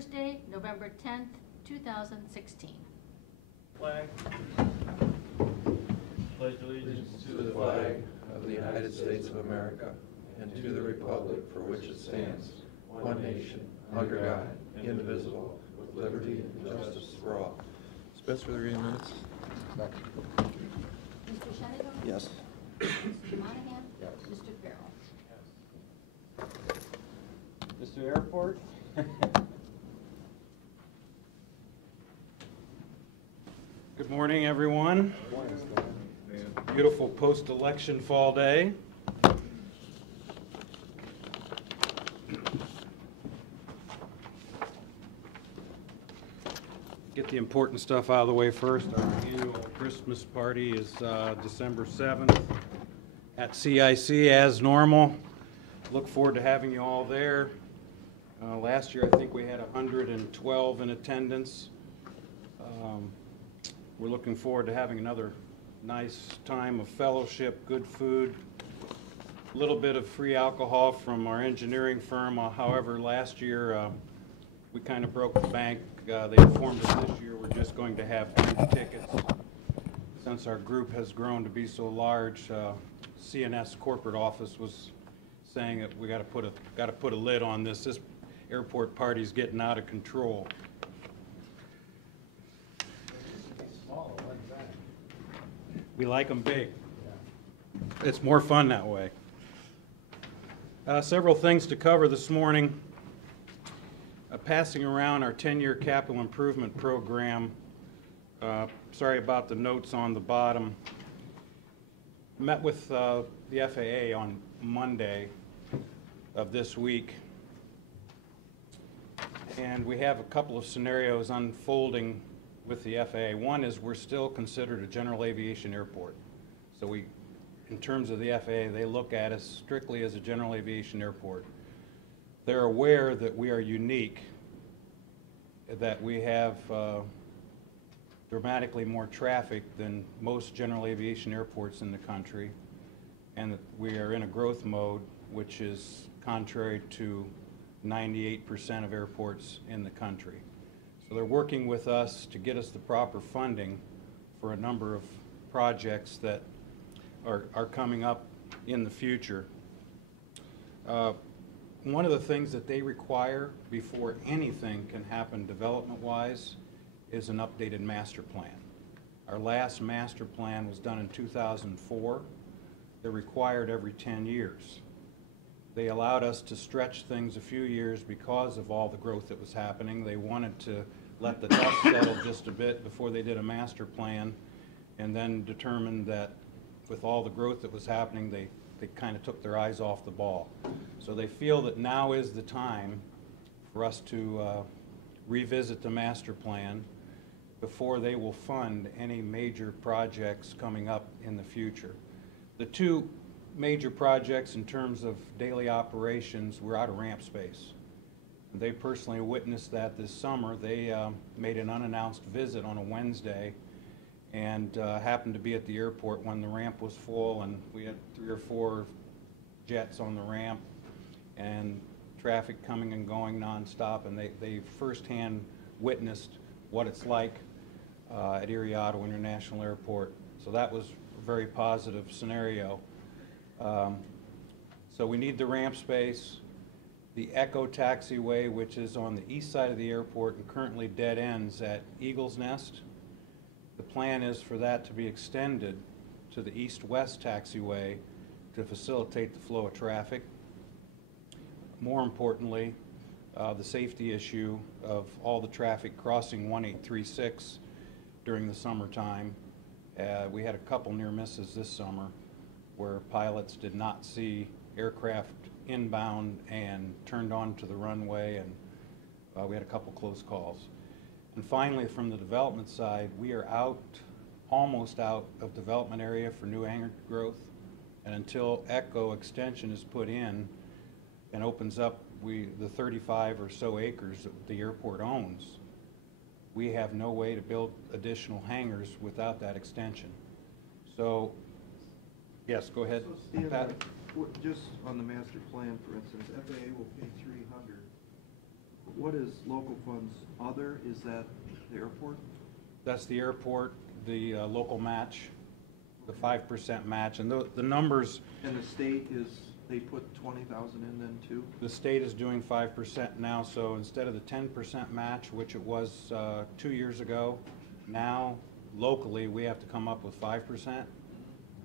Thursday, November 10th, 2016. Flag. Pledge allegiance to the flag of the United States of America and to the republic for which it stands, one nation, under God, indivisible, with liberty and justice for all. Dispense with the reading minutes. Mr. Shenandoah? Yes. Mr. Monahan? Yes. Mr. Farrell? Mr. Airport. Good morning, everyone. Good morning, Stan. Beautiful post-election fall day. Get the important stuff out of the way first. Our annual Christmas party is December 7th at CIC as normal. Look forward to having you all there. Last year I think we had 112 in attendance. We're looking forward to having another nice time of fellowship, good food, a little bit of free alcohol from our engineering firm. However, last year we kind of broke the bank. They informed us this year we're just going to have 3 tickets. Since our group has grown to be so large, CNS corporate office was saying that we got to put a lid on this. This airport party's getting out of control. We like them big. It's more fun that way. Several things to cover this morning. Passing around our 10-year capital improvement program. Sorry about the notes on the bottom. Met with the FAA on Monday of this week. And we have a couple of scenarios unfolding with the FAA. One is we're still considered a general aviation airport. So we, in terms of the FAA, they look at us strictly as a general aviation airport. They're aware that we are unique, that we have dramatically more traffic than most general aviation airports in the country, and that we are in a growth mode, which is contrary to 98% of airports in the country. So they're working with us to get us the proper funding for a number of projects that are coming up in the future. One of the things that they require before anything can happen development-wise is an updated master plan. Our last master plan was done in 2004. They're required every 10 years. They allowed us to stretch things a few years because of all the growth that was happening. They wanted to let the dust settle just a bit before they did a master plan, and then determined that with all the growth that was happening, they kind of took their eyes off the ball. So they feel that now is the time for us to revisit the master plan before they will fund any major projects coming up in the future. The 2 major projects in terms of daily operations were out of ramp space. They personally witnessed that this summer. They made an unannounced visit on a Wednesday and happened to be at the airport when the ramp was full, and we had 3 or 4 jets on the ramp and traffic coming and going nonstop, and they firsthand witnessed what it's like at Erie International Airport. So that was a very positive scenario. So we need the ramp space. The Echo taxiway, which is on the east side of the airport and currently dead ends at Eagle's Nest. The plan is for that to be extended to the east-west taxiway to facilitate the flow of traffic. More importantly, the safety issue of all the traffic crossing 1836 during the summertime. We had a couple near misses this summer where pilots did not see aircraft inbound and turned onto the runway, and we had a couple close calls. And finally, from the development side, we are almost out of development area for new hangar growth, and until Echo extension is put in and opens up the 35 or so acres that the airport owns, we have no way to build additional hangars without that extension. So, yes, go ahead, So Stan, Pat. just on the master plan, for instance, FAA will pay $300 What is local funds other? Is that the airport? That's the airport, the local match, the 5% match, and the numbers, And the state is, they put 20,000 in then too? the state is doing 5% now, so instead of the 10% match, which it was 2 years ago, now locally, we have to come up with 5%,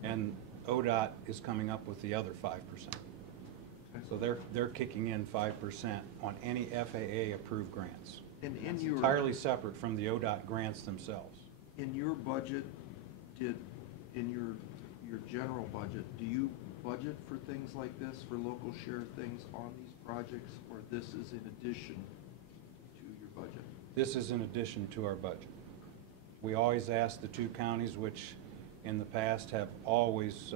and ODOT is coming up with the other 5%. So they're kicking in 5% on any FAA-approved grants. And in It's your, entirely separate from the ODOT grants themselves. in your budget, in your general budget, do you budget for things like this, for local share things on these projects, or this is in addition to your budget? This is in addition to our budget. We always ask the two counties, which in the past have always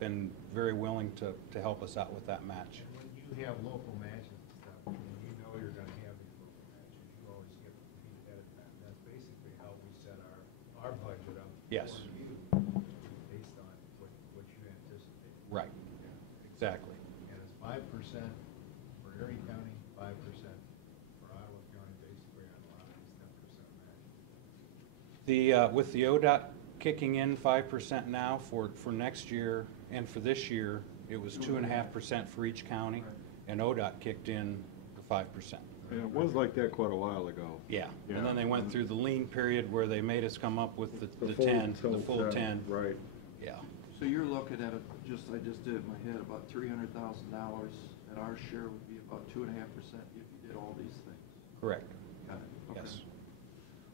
been very willing to help us out with that match. And when you have local matches and stuff, and you know you're gonna have these local matches, you always get the feed ahead of time. That's basically how we set our budget up. Yes. For you, based on what you anticipate. Right, exactly. And it's 5% for Erie County, 5% for Ottawa County, basically on a lot of these 10% matches. With the ODOT kicking in 5% now for next year, and for this year, it was 2.5% for each county, and ODOT kicked in the 5%. Yeah, it was like that quite a while ago. Yeah, Yeah. and then they went through the lean period where they made us come up with the full 10, the tilt, full 10. Right. Yeah, So you're looking at I just did it in my head, about $300,000, and our share would be about 2.5% if you did all these things. correct, Got it, okay. yes.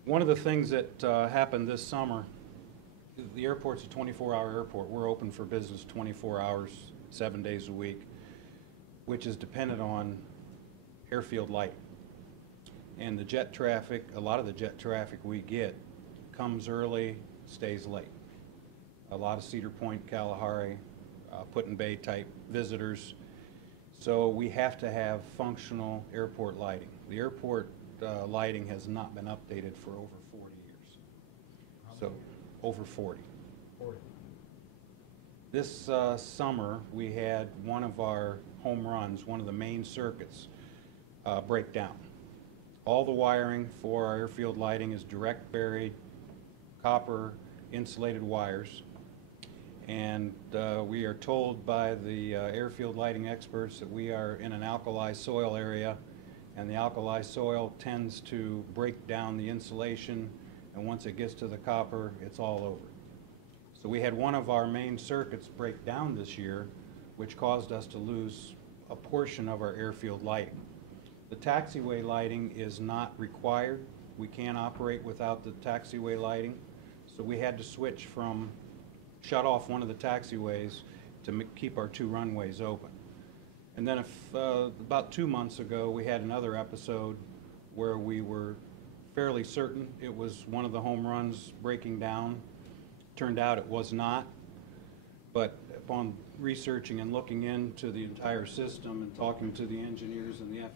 One of the things that happened this summer, the airport's a 24-hour airport. We're open for business 24 hours, 7 days a week, which is dependent on airfield lighting. And the jet traffic, a lot of the jet traffic we get comes early, stays late. A lot of Cedar Point, Kalahari, Put-in-Bay type visitors. So we have to have functional airport lighting. The airport lighting has not been updated for over 40 years. So, over 40. 40. This summer, we had one of our home runs, one of the main circuits, break down. All the wiring for our airfield lighting is direct buried, copper insulated wires. And we are told by the airfield lighting experts that we are in an alkali soil area, and the alkali soil tends to break down the insulation, and once it gets to the copper, it's all over. So we had one of our main circuits break down this year, which caused us to lose a portion of our airfield lighting. The taxiway lighting is not required. We can't operate without the taxiway lighting, so we had to switch from shut off one of the taxiways to keep our two runways open. And then about 2 months ago, we had another episode where we were fairly certain it was one of the home runs breaking down. Turned out it was not, but upon researching and looking into the entire system and talking to the engineers and the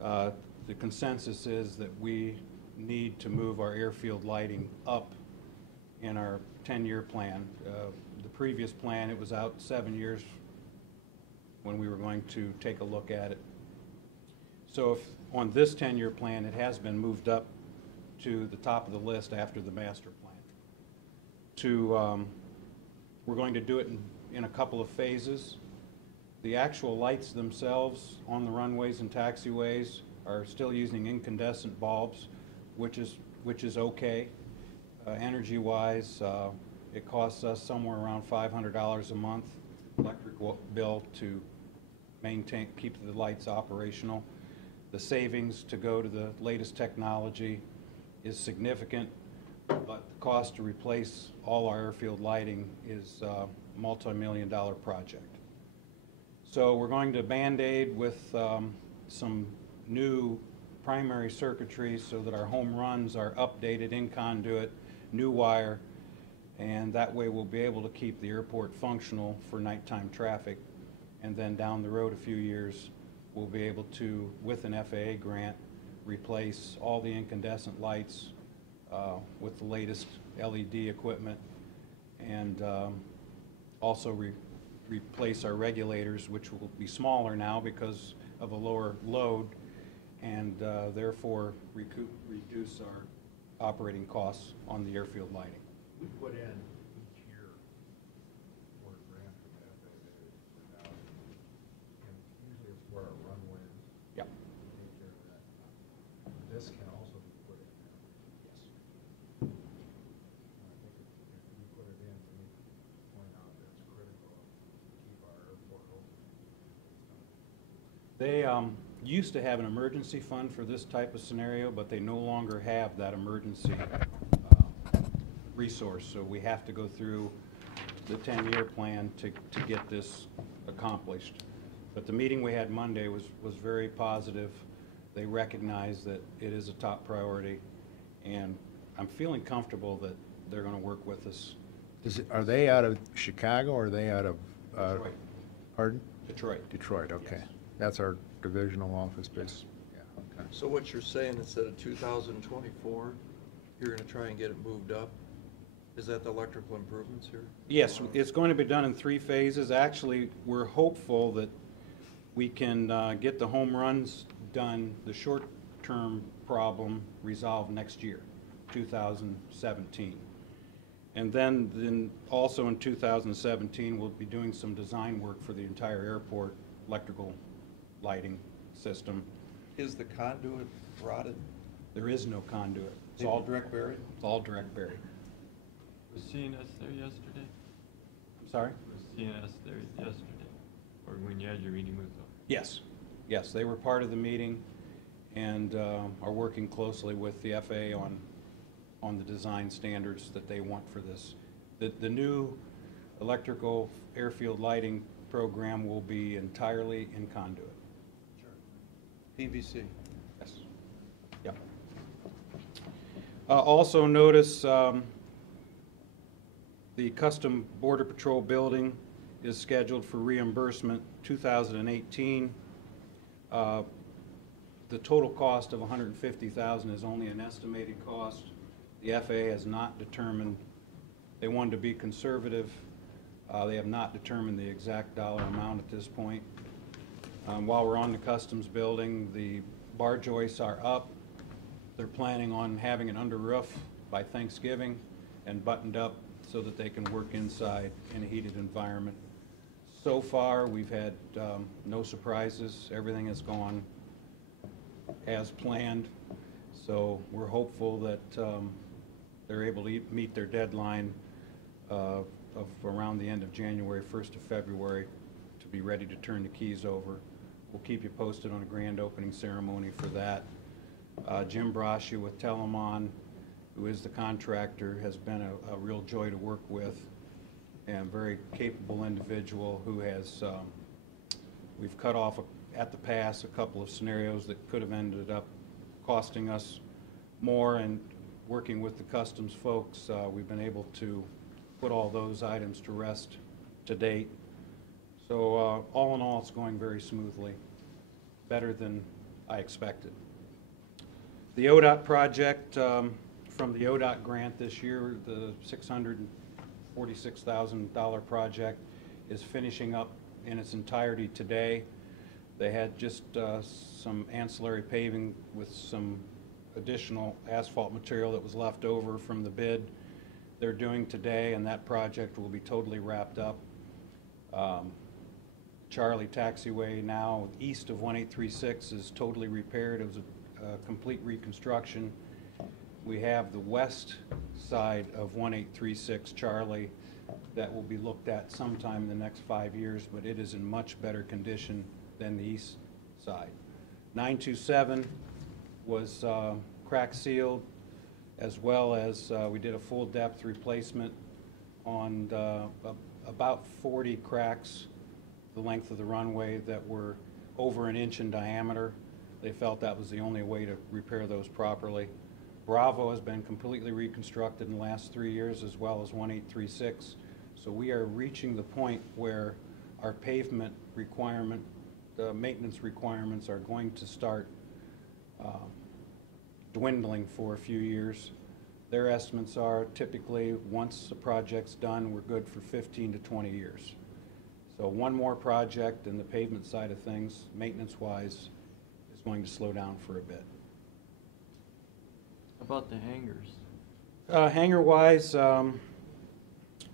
FAA, the consensus is that we need to move our airfield lighting up in our 10-year plan. The previous plan, it was out 7 years when we were going to take a look at it. So if on this 10-year plan, it has been moved up to the top of the list after the master plan. We're going to do it in a couple of phases. The actual lights themselves on the runways and taxiways are still using incandescent bulbs, which is okay. Energy-wise, it costs us somewhere around $500 a month electric bill to keep the lights operational. The savings to go to the latest technology is significant, but the cost to replace all our airfield lighting is a multi-million-dollar project. So we're going to Band-Aid with some new primary circuitry so that our home runs are updated in conduit, new wire, and that way we'll be able to keep the airport functional for nighttime traffic. And then down the road a few years, we'll be able to, with an FAA grant, replace all the incandescent lights with the latest LED equipment, and also replace our regulators, which will be smaller now because of a lower load, and therefore reduce our operating costs on the airfield lighting. We put in each year $4 grand for the FAA, and usually it's where our runways. Yep. Take care of that. This can also be put in there. Yes. And I think if we put it in, we need to point out that it's critical to keep our airport open. They used to have an emergency fund for this type of scenario, but they no longer have that emergency resource. So we have to go through the 10-year plan to get this accomplished. But the meeting we had Monday was very positive. They recognize that it is a top priority, and I'm feeling comfortable that they're going to work with us. Are they out of Chicago or are they out of? Detroit. Pardon? Detroit. Detroit, okay. Yes. That's our divisional office Yes. base. Yeah, okay. So what you're saying, instead of 2024, you're gonna try and get it moved up? Is that the electrical improvements here? Yes, it's going to be done in 3 phases. Actually, we're hopeful that we can get the home runs done, the short-term problem resolved next year, 2017. And then also in 2017, we'll be doing some design work for the entire airport electrical lighting system. Is the conduit rotted? There is no conduit. It's Is it all direct buried? It's all direct buried. Was CNS there yesterday? I'm sorry? Was CNS there yesterday? Or when you had your meeting with them? Yes, yes, they were part of the meeting and are working closely with the FAA on the design standards that they want for this. The new electrical airfield lighting program will be entirely in conduit. PVC. Yes. Yep. Also notice the Custom Border Patrol building is scheduled for reimbursement 2018. The total cost of $150,000 is only an estimated cost. The FAA has not determined, they wanted to be conservative. They have not determined the exact dollar amount at this point. While we're on the customs building, the bar joists are up. They're planning on having it under roof by Thanksgiving and buttoned up so that they can work inside in a heated environment. So far, we've had no surprises. Everything has gone as planned. So we're hopeful that they're able to meet their deadline of around the end of January, 1st of February, to be ready to turn the keys over. We'll keep you posted on a grand opening ceremony for that. Jim Brascia with Telemon, who is the contractor, has been a real joy to work with, and very capable individual who has, we've cut off at the pass a couple of scenarios that could have ended up costing us more, and working with the customs folks, we've been able to put all those items to rest to date. So all in all, it's going very smoothly, better than I expected. The ODOT project, from the ODOT grant this year, the $646,000 project is finishing up in its entirety today. They had just some ancillary paving with some additional asphalt material that was left over from the bid they're doing today, and that project will be totally wrapped up. Charlie Taxiway, now east of 1836, is totally repaired. It was a complete reconstruction. We have the west side of 1836 Charlie that will be looked at sometime in the next 5 years, but it is in much better condition than the east side. 927 was crack sealed, as well as we did a full depth replacement on about 40 cracks the length of the runway that were over an inch in diameter. They felt that was the only way to repair those properly. Bravo has been completely reconstructed in the last 3 years, as well as 1836. So we are reaching the point where our pavement requirement, the maintenance requirements, are going to start dwindling for a few years. Their estimates are typically, once the project's done, we're good for 15 to 20 years. So one more project in the pavement side of things, maintenance-wise, is going to slow down for a bit. About the hangars? Hangar-wise,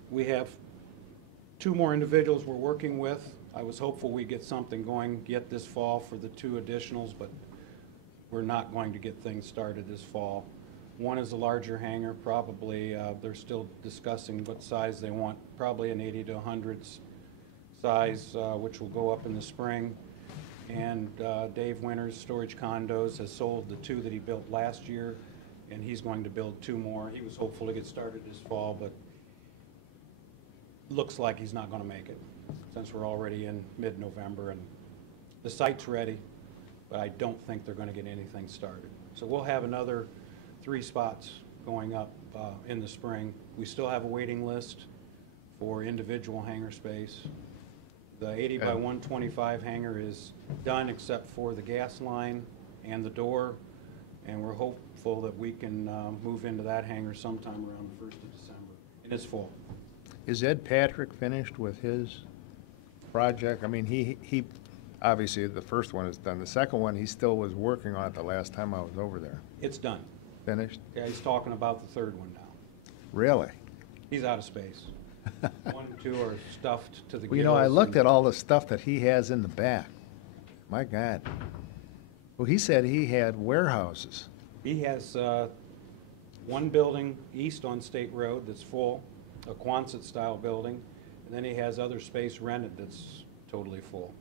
we have 2 more individuals we're working with. I was hopeful we'd get something going yet this fall for the 2 additionals, but we're not going to get things started this fall. One is a larger hangar, probably, they're still discussing what size they want, probably an 80 to 100 size, which will go up in the spring. And Dave Winters, Storage Condos, has sold the 2 that he built last year, and he's going to build 2 more. He was hopeful to get started this fall, but looks like he's not going to make it, since we're already in mid-November, and the site's ready, but I don't think they're going to get anything started. So we'll have another 3 spots going up in the spring. We still have a waiting list for individual hangar space. The 80 by 125 hangar is done except for the gas line and the door, and we're hopeful that we can move into that hangar sometime around the 1st of December. And it's full. Is Ed Patrick finished with his project? I mean, he obviously, the first one is done. The second one, he still was working on it the last time I was over there. It's done. Finished? Yeah, he's talking about the 3rd one now. Really? He's out of space. 1 and 2 are stuffed to the Well, you know, I gills looked and- at all the stuff that he has in the back. My God. Well, he said he had warehouses. He has 1 building east on State Road that's full, a Quonset-style building, and then he has other space rented that's totally full.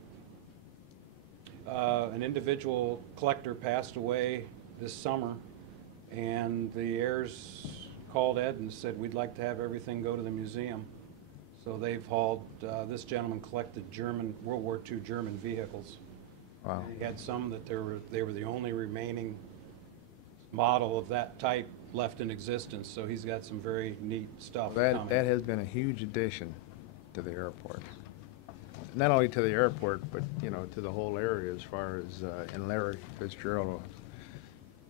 An individual collector passed away this summer, and the heirs called Ed and said, we'd like to have everything go to the museum. So they've hauled, this gentleman collected World War II German vehicles. Wow. He had some that they were the only remaining model of that type left in existence, so he's got some very neat stuff coming. That has been a huge addition to the airport. Not only to the airport, but, you know, to the whole area as far as, and Larry Fitzgerald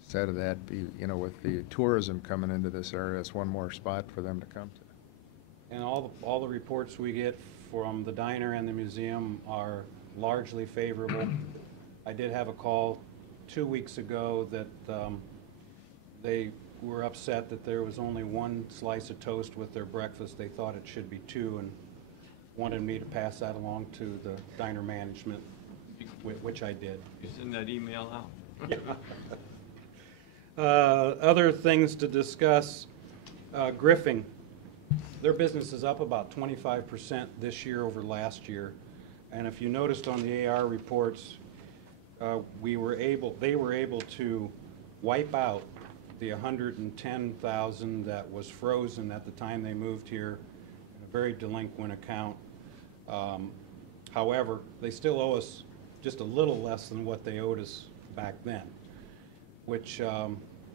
said of that, you know, with the tourism coming into this area, it's one more spot for them to come to. And all the reports we get from the diner and the museum are largely favorable. I did have a call 2 weeks ago that they were upset that there was only 1 slice of toast with their breakfast. They thought it should be 2, and wanted me to pass that along to the diner management, which I did. You send that email out? Other things to discuss, Griffing. Their business is up about 25% this year over last year. And if you noticed on the AR reports, they were able to wipe out the 110,000 that was frozen at the time they moved here, in a very delinquent account. However, they still owe us just a little less than what they owed us back then, which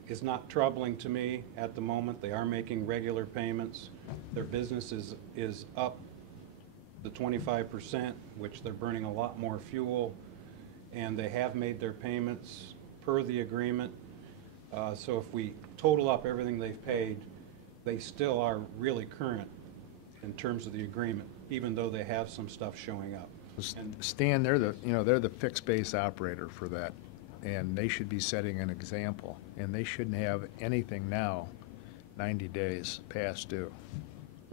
is not troubling to me at the moment. They are making regular payments. Their business is up the 25%, which they're burning a lot more fuel, and they have made their payments per the agreement. So if we total up everything they've paid, they still are really current in terms of the agreement, even though they have some stuff showing up. And Stan, they're the fixed base operator for that, and they should be setting an example, and they shouldn't have anything now 90 days past due.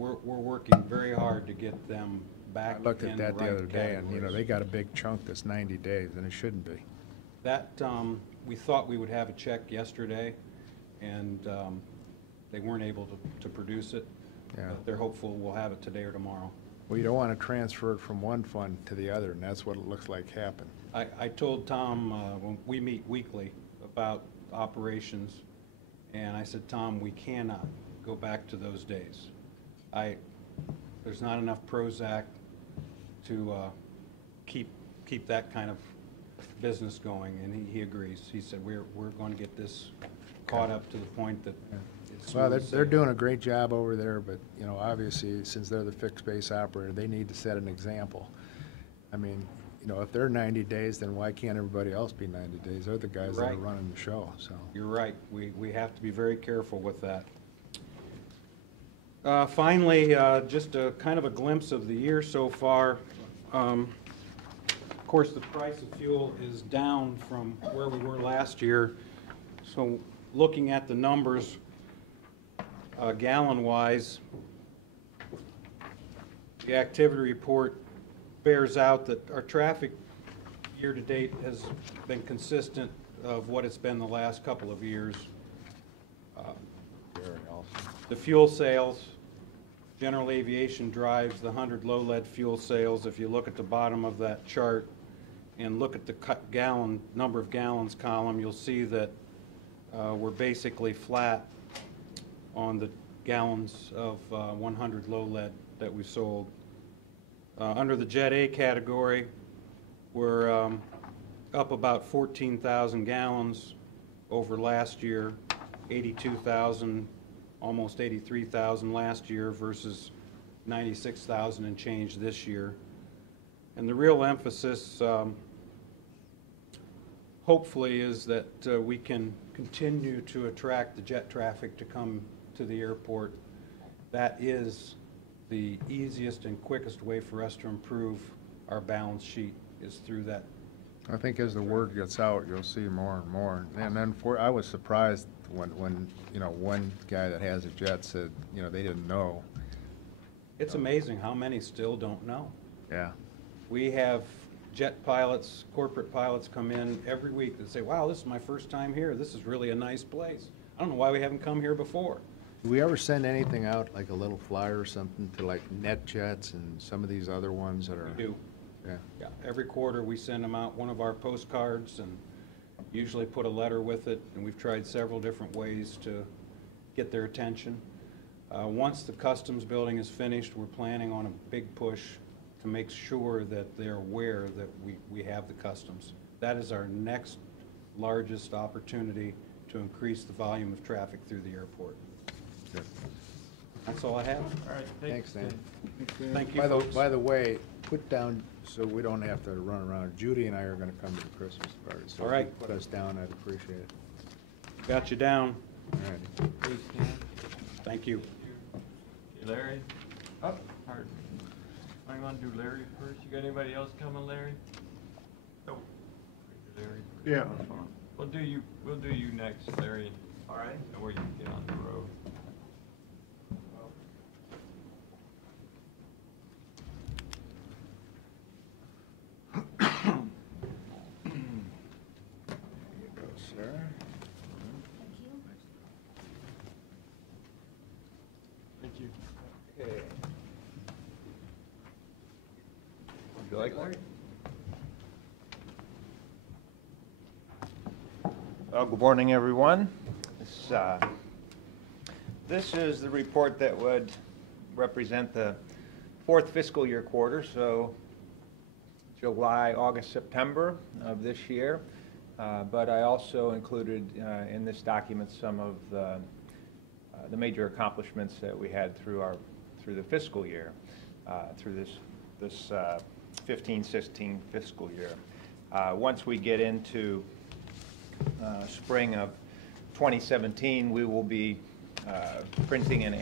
we're working very hard to get them back I looked in at the that the right other day, and, you know, categories. they got a big chunk that's 90 days, and it shouldn't be. That, we thought we would have a check yesterday, and they weren't able to produce it. Yeah. But they're hopeful we'll have it today or tomorrow. Well, you don't want to transfer it from one fund to the other, and that's what it looks like happened. I told Tom, when we meet weekly, about operations, and I said, Tom, we cannot go back to those days. There's not enough Prozac to keep that kind of business going, and he agrees. He said, we're going to get this caught up to the point that it's Well, smooth they're sailing. doing a great job over there, but, you know, obviously, since they're the fixed base operator, they need to set an example. I mean, you know, if they're 90 days, then why can't everybody else be 90 days? They're the guys that are Right. running the show, so. You're right. We have to be very careful with that. Finally, just a kind of a glimpse of the year so far. course, the price of fuel is down from where we were last year. So looking at the numbers, gallon-wise, the activity report bears out that our traffic year-to-date has been consistent of what it's been the last couple of years. The fuel sales, general aviation drives the 100 low-lead fuel sales. If you look at the bottom of that chart and look at the number of gallons column, you'll see that we're basically flat on the gallons of 100 low-lead that we sold. Under the Jet A category, we're up about 14,000 gallons over last year, 82,000, almost 83,000 last year versus 96,000 and change this year. And the real emphasis, hopefully, is that we can continue to attract the jet traffic to come to the airport. That is the easiest and quickest way for us to improve our balance sheet, is through that. I think as the word gets out, you'll see more and more. And then I was surprised when you know, one guy that has a jet said, you know, they didn't know. It's amazing how many still don't know. Yeah. We have jet pilots, corporate pilots come in every week that say, wow, this is my first time here. This is really a nice place. I don't know why we haven't come here before. Do we ever send anything out, like a little flyer or something, to like NetJets and some of these other ones that are? We do. Yeah. Yeah, every quarter we send them out one of our postcards and usually put a letter with it, and we've tried several different ways to get their attention. Once the customs building is finished, we're planning on a big push to make sure that they're aware that we have the customs. That is our next largest opportunity to increase the volume of traffic through the airport. Good. That's all I have. All right, Thanks, Dan. Thank you, By folks. the way, put down, so we don't have to run around, Judy and I are gonna come to the Christmas party. So All if right. you put us down, I'd appreciate it. Got you down. All right. please stand. Thank you. Okay, Larry? Up. Hard. I want to do Larry first. You got anybody else coming, Larry? No. Larry. Yeah. We'll do you next, Larry. All right. Where you can get on the road. There you go, sir. Thank you. Thank you. Okay. Would you like one? Good morning, everyone. This is the report that would represent the fourth fiscal year quarter, so July, August, September of this year. But I also included in this document some of the major accomplishments that we had through the fiscal year, through this 15-16 fiscal year. Once we get into spring of 2017, we will be printing an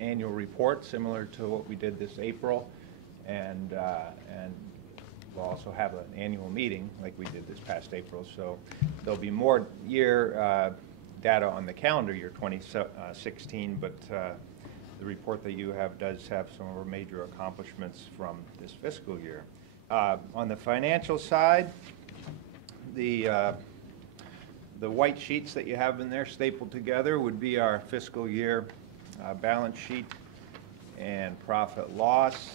annual report similar to what we did this April, and we'll also have an annual meeting like we did this past April. So there'll be more year data on the calendar year 2016, but the report that you have does have some of our major accomplishments from this fiscal year. On the financial side, the white sheets that you have in there stapled together would be our fiscal year balance sheet and profit loss.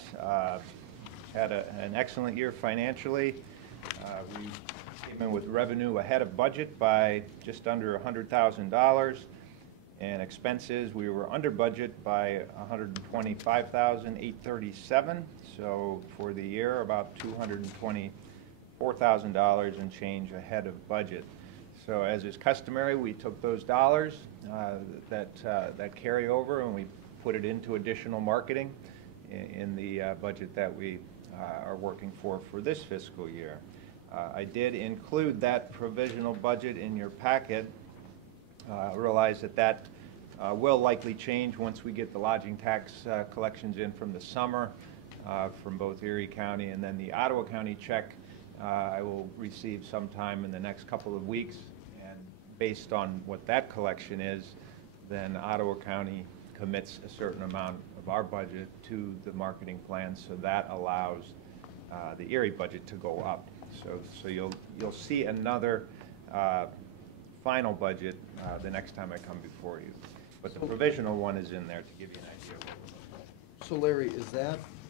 Had an excellent year financially. We came in with revenue ahead of budget by just under $100,000, and expenses we were under budget by $125,837. So for the year, about $224,000 and change ahead of budget. So as is customary, we took those dollars that carry over and we put it into additional marketing in the budget that we are working for this fiscal year. I did include that provisional budget in your packet. Realize that will likely change once we get the lodging tax collections in from the summer from both Erie County, and then the Ottawa County check I will receive sometime in the next couple of weeks, and based on what that collection is, then Ottawa County commits a certain amount of our budget to the marketing plan, so that allows the Erie budget to go up. So you'll see another final budget the next time I come before you. But the provisional one is in there to give you an idea of what we're looking at. So Larry,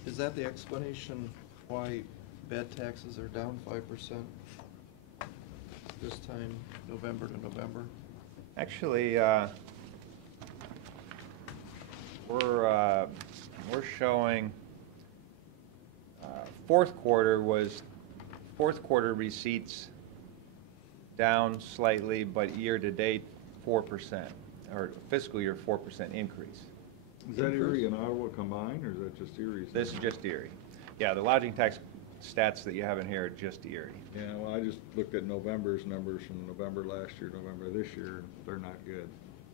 is that the explanation why bed taxes are down 5% this time, November to November? Actually, we're showing fourth quarter receipts down slightly, but year-to-date 4%, or fiscal year 4% increase. Is that Erie and Ottawa combined, or is that just Erie? This is just Erie. Yeah, the lodging tax stats that you have in here are just Erie. Yeah, well, I just looked at November's numbers from November last year, November this year. They're not good.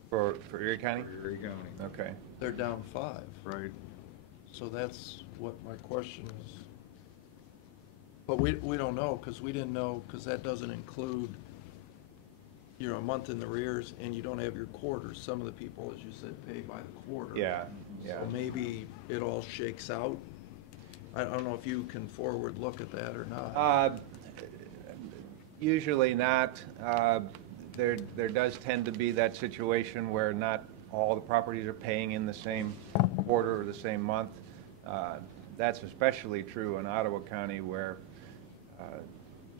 For Erie County? For Erie County. Okay. They're down 5. Right. So that's what my question is. But we don't know, because we didn't know, because that doesn't include, you're a month in the arrears and you don't have your quarters. Some of the people, as you said, pay by the quarter. Yeah, yeah. So maybe it all shakes out. I don't know if you can forward look at that or not. Usually not. There does tend to be that situation where not all the properties are paying in the same quarter or the same month. That's especially true in Ottawa County, where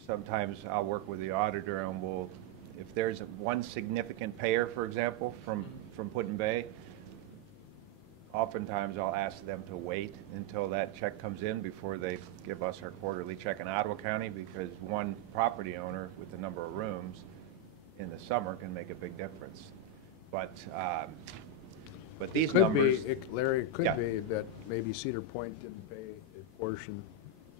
sometimes I'll work with the auditor and if there's one significant payer, for example, from Put-in-Bay, oftentimes I'll ask them to wait until that check comes in before they give us our quarterly check in Ottawa County, because one property owner with the number of rooms in the summer can make a big difference. But these numbers... Larry, it could Yeah. be that maybe Cedar Point didn't pay a portion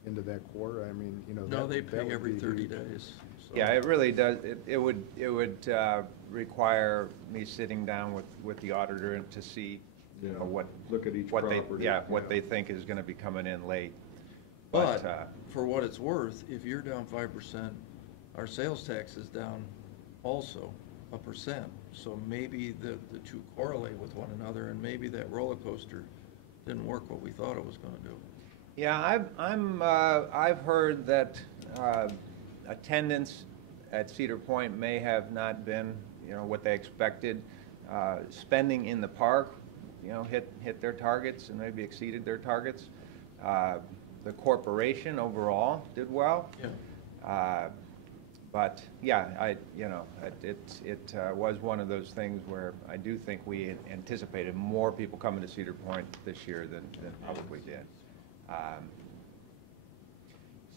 into that quarter. I mean, you know. No, they that pay would every be 30 huge. days. So- Yeah, it really does. It would require me sitting down with the auditor and to see, you know, what. Look at each what they, property. yeah, what they think is gonna be coming in late. But for what it's worth, if you're down 5%, our sales tax is down also 1%. So maybe the two correlate with one another, and maybe that roller coaster didn't work what we thought it was gonna do. Yeah, I've heard that attendance at Cedar Point may have not been, you know, what they expected. Spending in the park, you know, hit their targets and maybe exceeded their targets. The corporation overall did well. Yeah. But yeah, it was one of those things where I do think we anticipated more people coming to Cedar Point this year than probably did.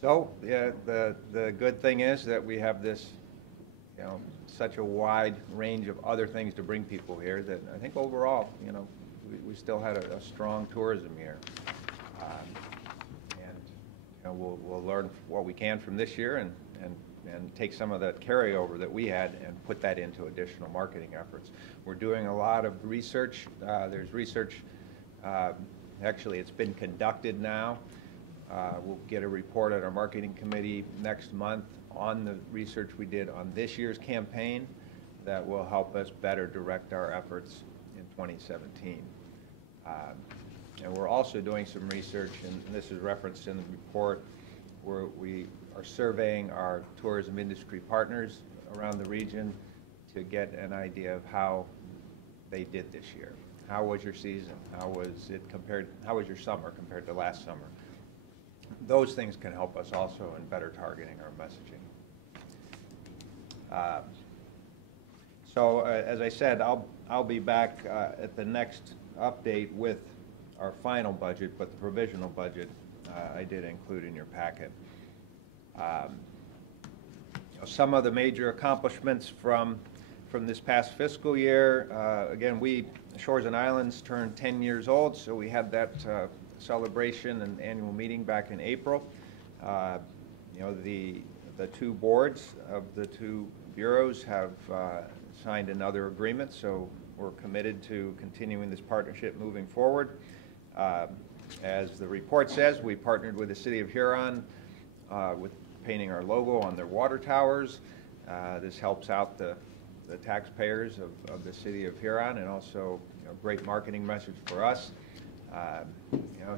So yeah, the good thing is that we have this, you know, such a wide range of other things to bring people here that I think overall, you know, we still had a strong tourism year. And you know, we'll learn what we can from this year and take some of that carryover that we had and put that into additional marketing efforts. We're doing a lot of research. There's research, actually it's been conducted now. We'll get a report at our marketing committee next month on the research we did on this year's campaign that will help us better direct our efforts in 2017. And we're also doing some research, and this is referenced in the report, where we are surveying our tourism industry partners around the region to get an idea of how they did this year. How was your season? How was your summer compared to last summer? Those things can help us also in better targeting our messaging. So as I said, I'll be back at the next update with our final budget, but the provisional budget I did include in your packet. Some of the major accomplishments from this past fiscal year, again, Shores and Islands turned 10 years old, so we had that celebration and annual meeting back in April. You know, the two boards of the two bureaus have signed another agreement, so we're committed to continuing this partnership moving forward. As the report says, we partnered with the City of Huron with painting our logo on their water towers. This helps out the taxpayers of the city of Huron, and also, great marketing message for us.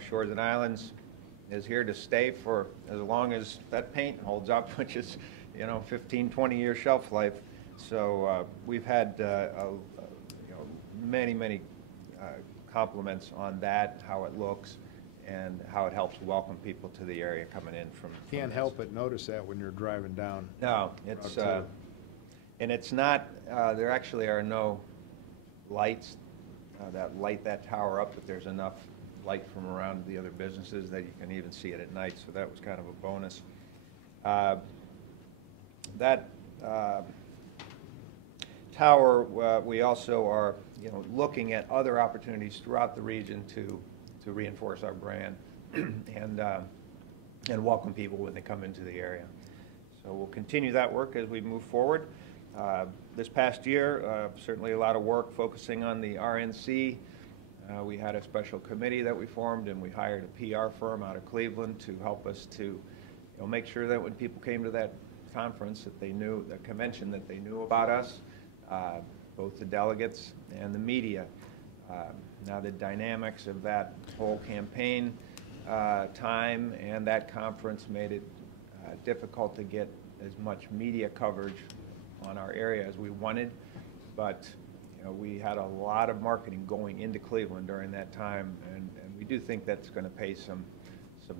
Shores and Islands is here to stay for as long as that paint holds up, which is, 15, 20-year shelf life. So we've had, many compliments on that, how it looks, and how it helps welcome people to the area coming in from. Can't help but notice that when you're driving down. No, it's, Route 2. and it's not, there actually are no lights that light that tower up, but there's enough light from around the other businesses that you can even see it at night, so that was kind of a bonus. That tower, we also are, looking at other opportunities throughout the region to reinforce our brand and welcome people when they come into the area. So we'll continue that work as we move forward. This past year, certainly a lot of work focusing on the RNC. We had a special committee that we formed, and we hired a PR firm out of Cleveland to help us to make sure that when people came to that conference, that they knew, the convention, that they knew about us, both the delegates and the media. Now the dynamics of that whole campaign time and that conference made it difficult to get as much media coverage on our area as we wanted, but we had a lot of marketing going into Cleveland during that time, and we do think that's going to pay some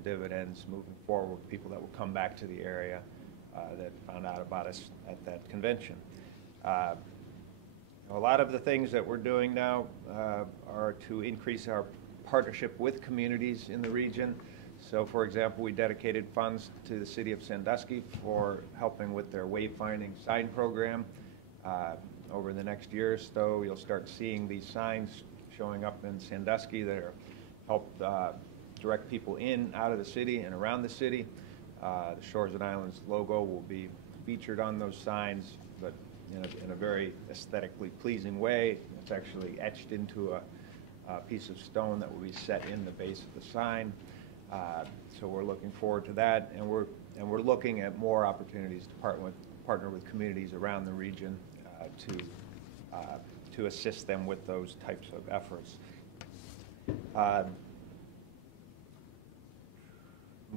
dividends moving forward, people that will come back to the area that found out about us at that convention. A lot of the things that we're doing now are to increase our partnership with communities in the region. So, for example, we dedicated funds to the city of Sandusky for helping with their wayfinding sign program. Over the next year or so, you'll start seeing these signs showing up in Sandusky that are help direct people in, out of the city, and around the city. The Shores and Islands logo will be featured on those signs, but in a very aesthetically pleasing way. It's actually etched into a piece of stone that will be set in the base of the sign. So we're looking forward to that, and we're looking at more opportunities to partner with communities around the region to assist them with those types of efforts. I'm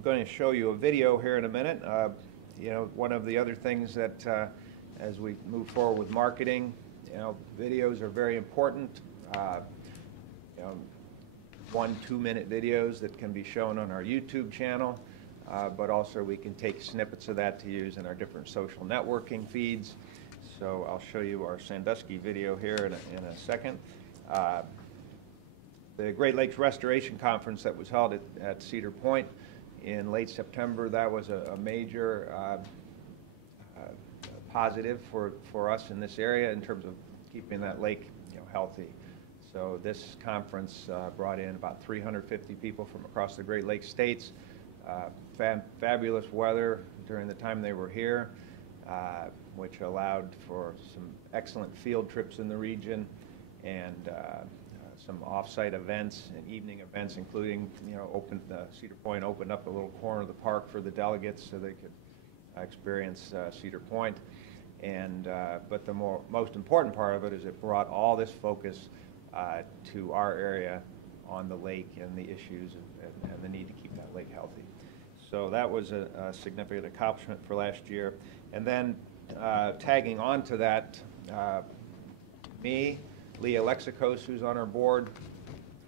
going to show you a video here in a minute. One of the other things that as we move forward with marketing, videos are very important. 1-2 minute videos that can be shown on our YouTube channel, but also we can take snippets of that to use in our different social networking feeds. So I'll show you our Sandusky video here in a second. The Great Lakes Restoration Conference that was held at Cedar Point in late September, that was a major positive for us in this area in terms of keeping that lake healthy. So this conference brought in about 350 people from across the Great Lakes states. Fabulous weather during the time they were here, which allowed for some excellent field trips in the region and some off-site events and evening events, including, Cedar Point opened up a little corner of the park for the delegates so they could experience Cedar Point. And but the most important part of it is it brought all this focus to our area on the lake and the issues and the need to keep that lake healthy. So that was a significant accomplishment for last year. And then tagging on to that, me, Leah Lexicos, who's on our board,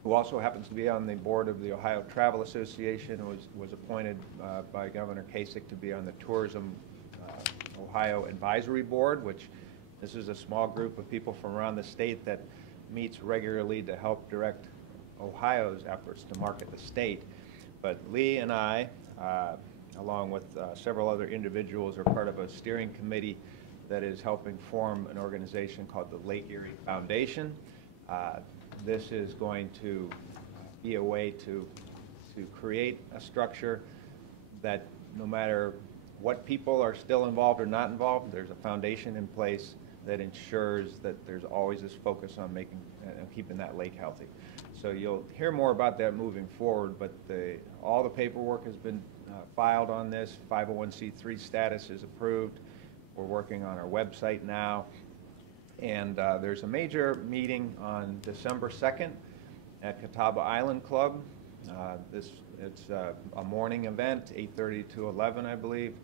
who also happens to be on the board of the Ohio Travel Association, was appointed by Governor Kasich to be on the Tourism Ohio Advisory Board, which this is a small group of people from around the state that meets regularly to help direct Ohio's efforts to market the state. But Lee and I, along with several other individuals, are part of a steering committee that is helping form an organization called the Lake Erie Foundation. This is going to be a way to create a structure that no matter what people are still involved or not involved, there's a foundation in place that ensures that there's always this focus on making and keeping that lake healthy. So you'll hear more about that moving forward, but all the paperwork has been filed on this. 501c3 status is approved. We're working on our website now. And there's a major meeting on December 2nd at Catawba Island Club. It's a morning event, 8:30 to 11, I believe.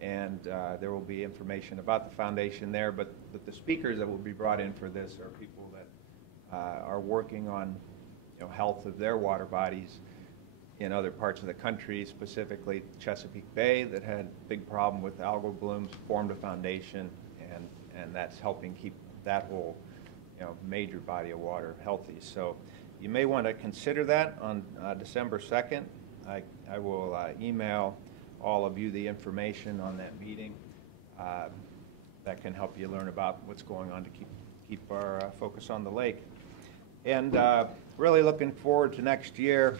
And there will be information about the foundation there. But the speakers that will be brought in for this are people that are working on, health of their water bodies in other parts of the country, specifically Chesapeake Bay, that had a big problem with algal blooms, formed a foundation, and that's helping keep that whole, major body of water healthy. So you may want to consider that on December 2nd. I will email all of you the information on that meeting that can help you learn about what's going on to keep our focus on the lake. And really looking forward to next year.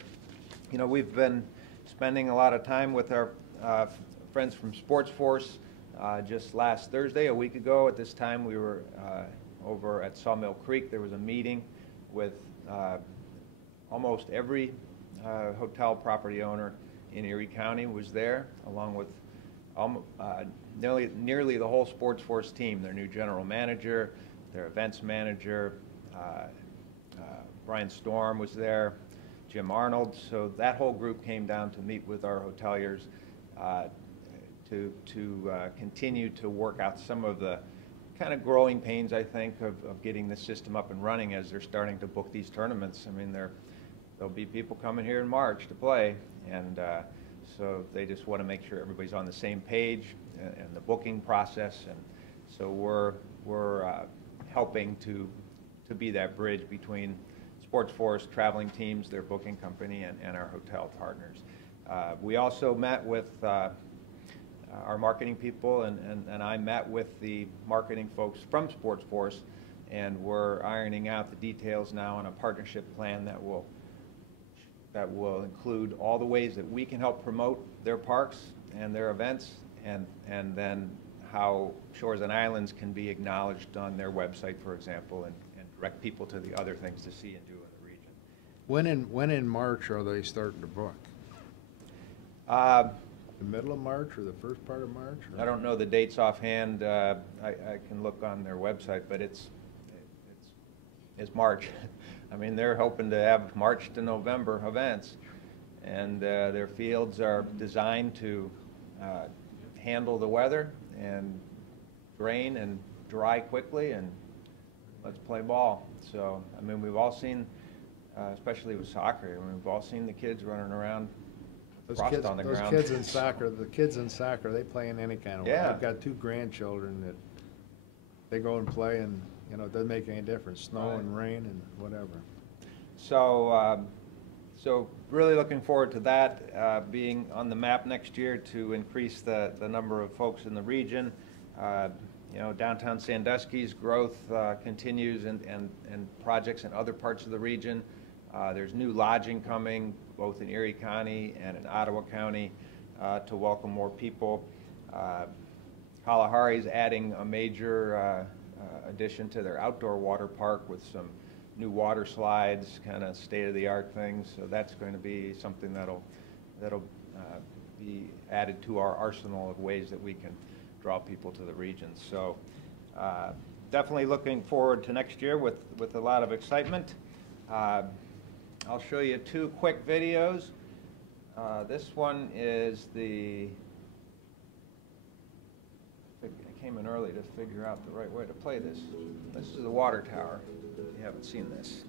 We've been spending a lot of time with our friends from Sports Force. Just last Thursday, a week ago, at this time, we were over at Sawmill Creek. There was a meeting with almost every hotel property owner in Erie County was there, along with nearly the whole Sports Force team, their new general manager, their events manager. Brian Storm was there, Jim Arnold. So that whole group came down to meet with our hoteliers to continue to work out some of the kind of growing pains, I think, of getting the system up and running as they're starting to book these tournaments. I mean, there'll be people coming here in March to play, and so they just want to make sure everybody's on the same page in the booking process. And so we're helping to be that bridge between Sports Force, traveling teams, their booking company, and our hotel partners. We also met with our marketing people, and I met with the marketing folks from Sports Force, and we're ironing out the details now on a partnership plan that will include all the ways that we can help promote their parks and their events, and then how Shores and Islands can be acknowledged on their website, for example, and direct people to the other things to see and do in the region. When in March are they starting to book? The middle of March or the first part of March? Or? I don't know the dates offhand. I can look on their website, but it's March. I mean, they're hoping to have March to November events, and their fields are designed to handle the weather and drain and dry quickly, and let's play ball. So, I mean, we've all seen, especially with soccer, we've all seen the kids running around with frost on the ground. Those kids in soccer, they play in any kind of way. Yeah. I've got 2 grandchildren that they go and play, and it doesn't make any difference, snow and rain and whatever. So, so really looking forward to that being on the map next year to increase the number of folks in the region. Downtown Sandusky's growth continues, and projects in other parts of the region. There's new lodging coming, both in Erie County and in Ottawa County, to welcome more people. Kalahari's adding a major addition to their outdoor water park with some new water slides, kind of state-of-the-art things. So that's going to be something that'll be added to our arsenal of ways that we can draw people to the region. So definitely looking forward to next year with a lot of excitement. I'll show you 2 quick videos. This one is I came in early to figure out the right way to play this. This is the water tower, if you haven't seen this.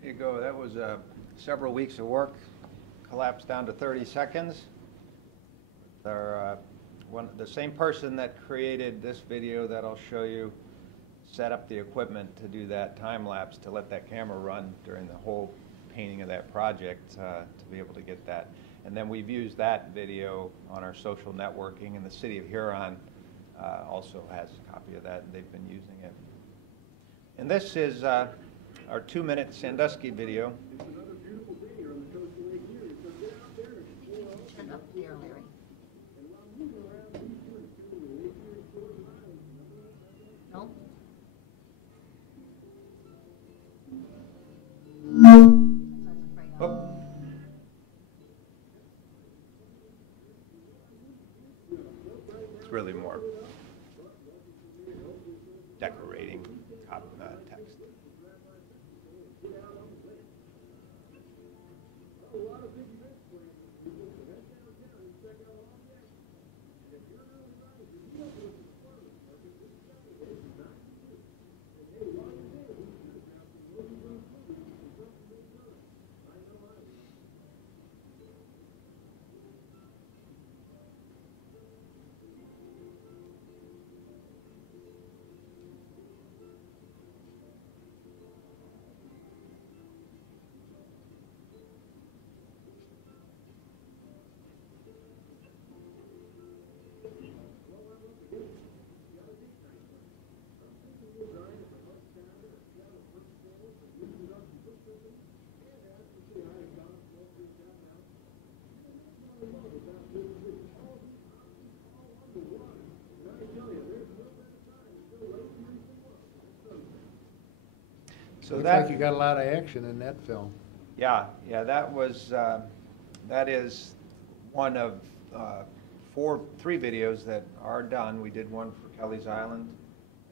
There you go. That was several weeks of work, collapsed down to 30 seconds. The same person that created this video that I'll show you set up the equipment to do that time lapse, to let that camera run during the whole painting of that project, to be able to get that. And then we've used that video on our social networking, and the city of Huron also has a copy of that, and they've been using it. And this is our 2-minute Sandusky video. Turn up there, Larry. No? That's what I was afraid of. Oh. It's really more decorating text. So Looks that, like you got a lot of action in that film. yeah, that was, that is one of 3 videos that are done. We did one for Kelly's Island,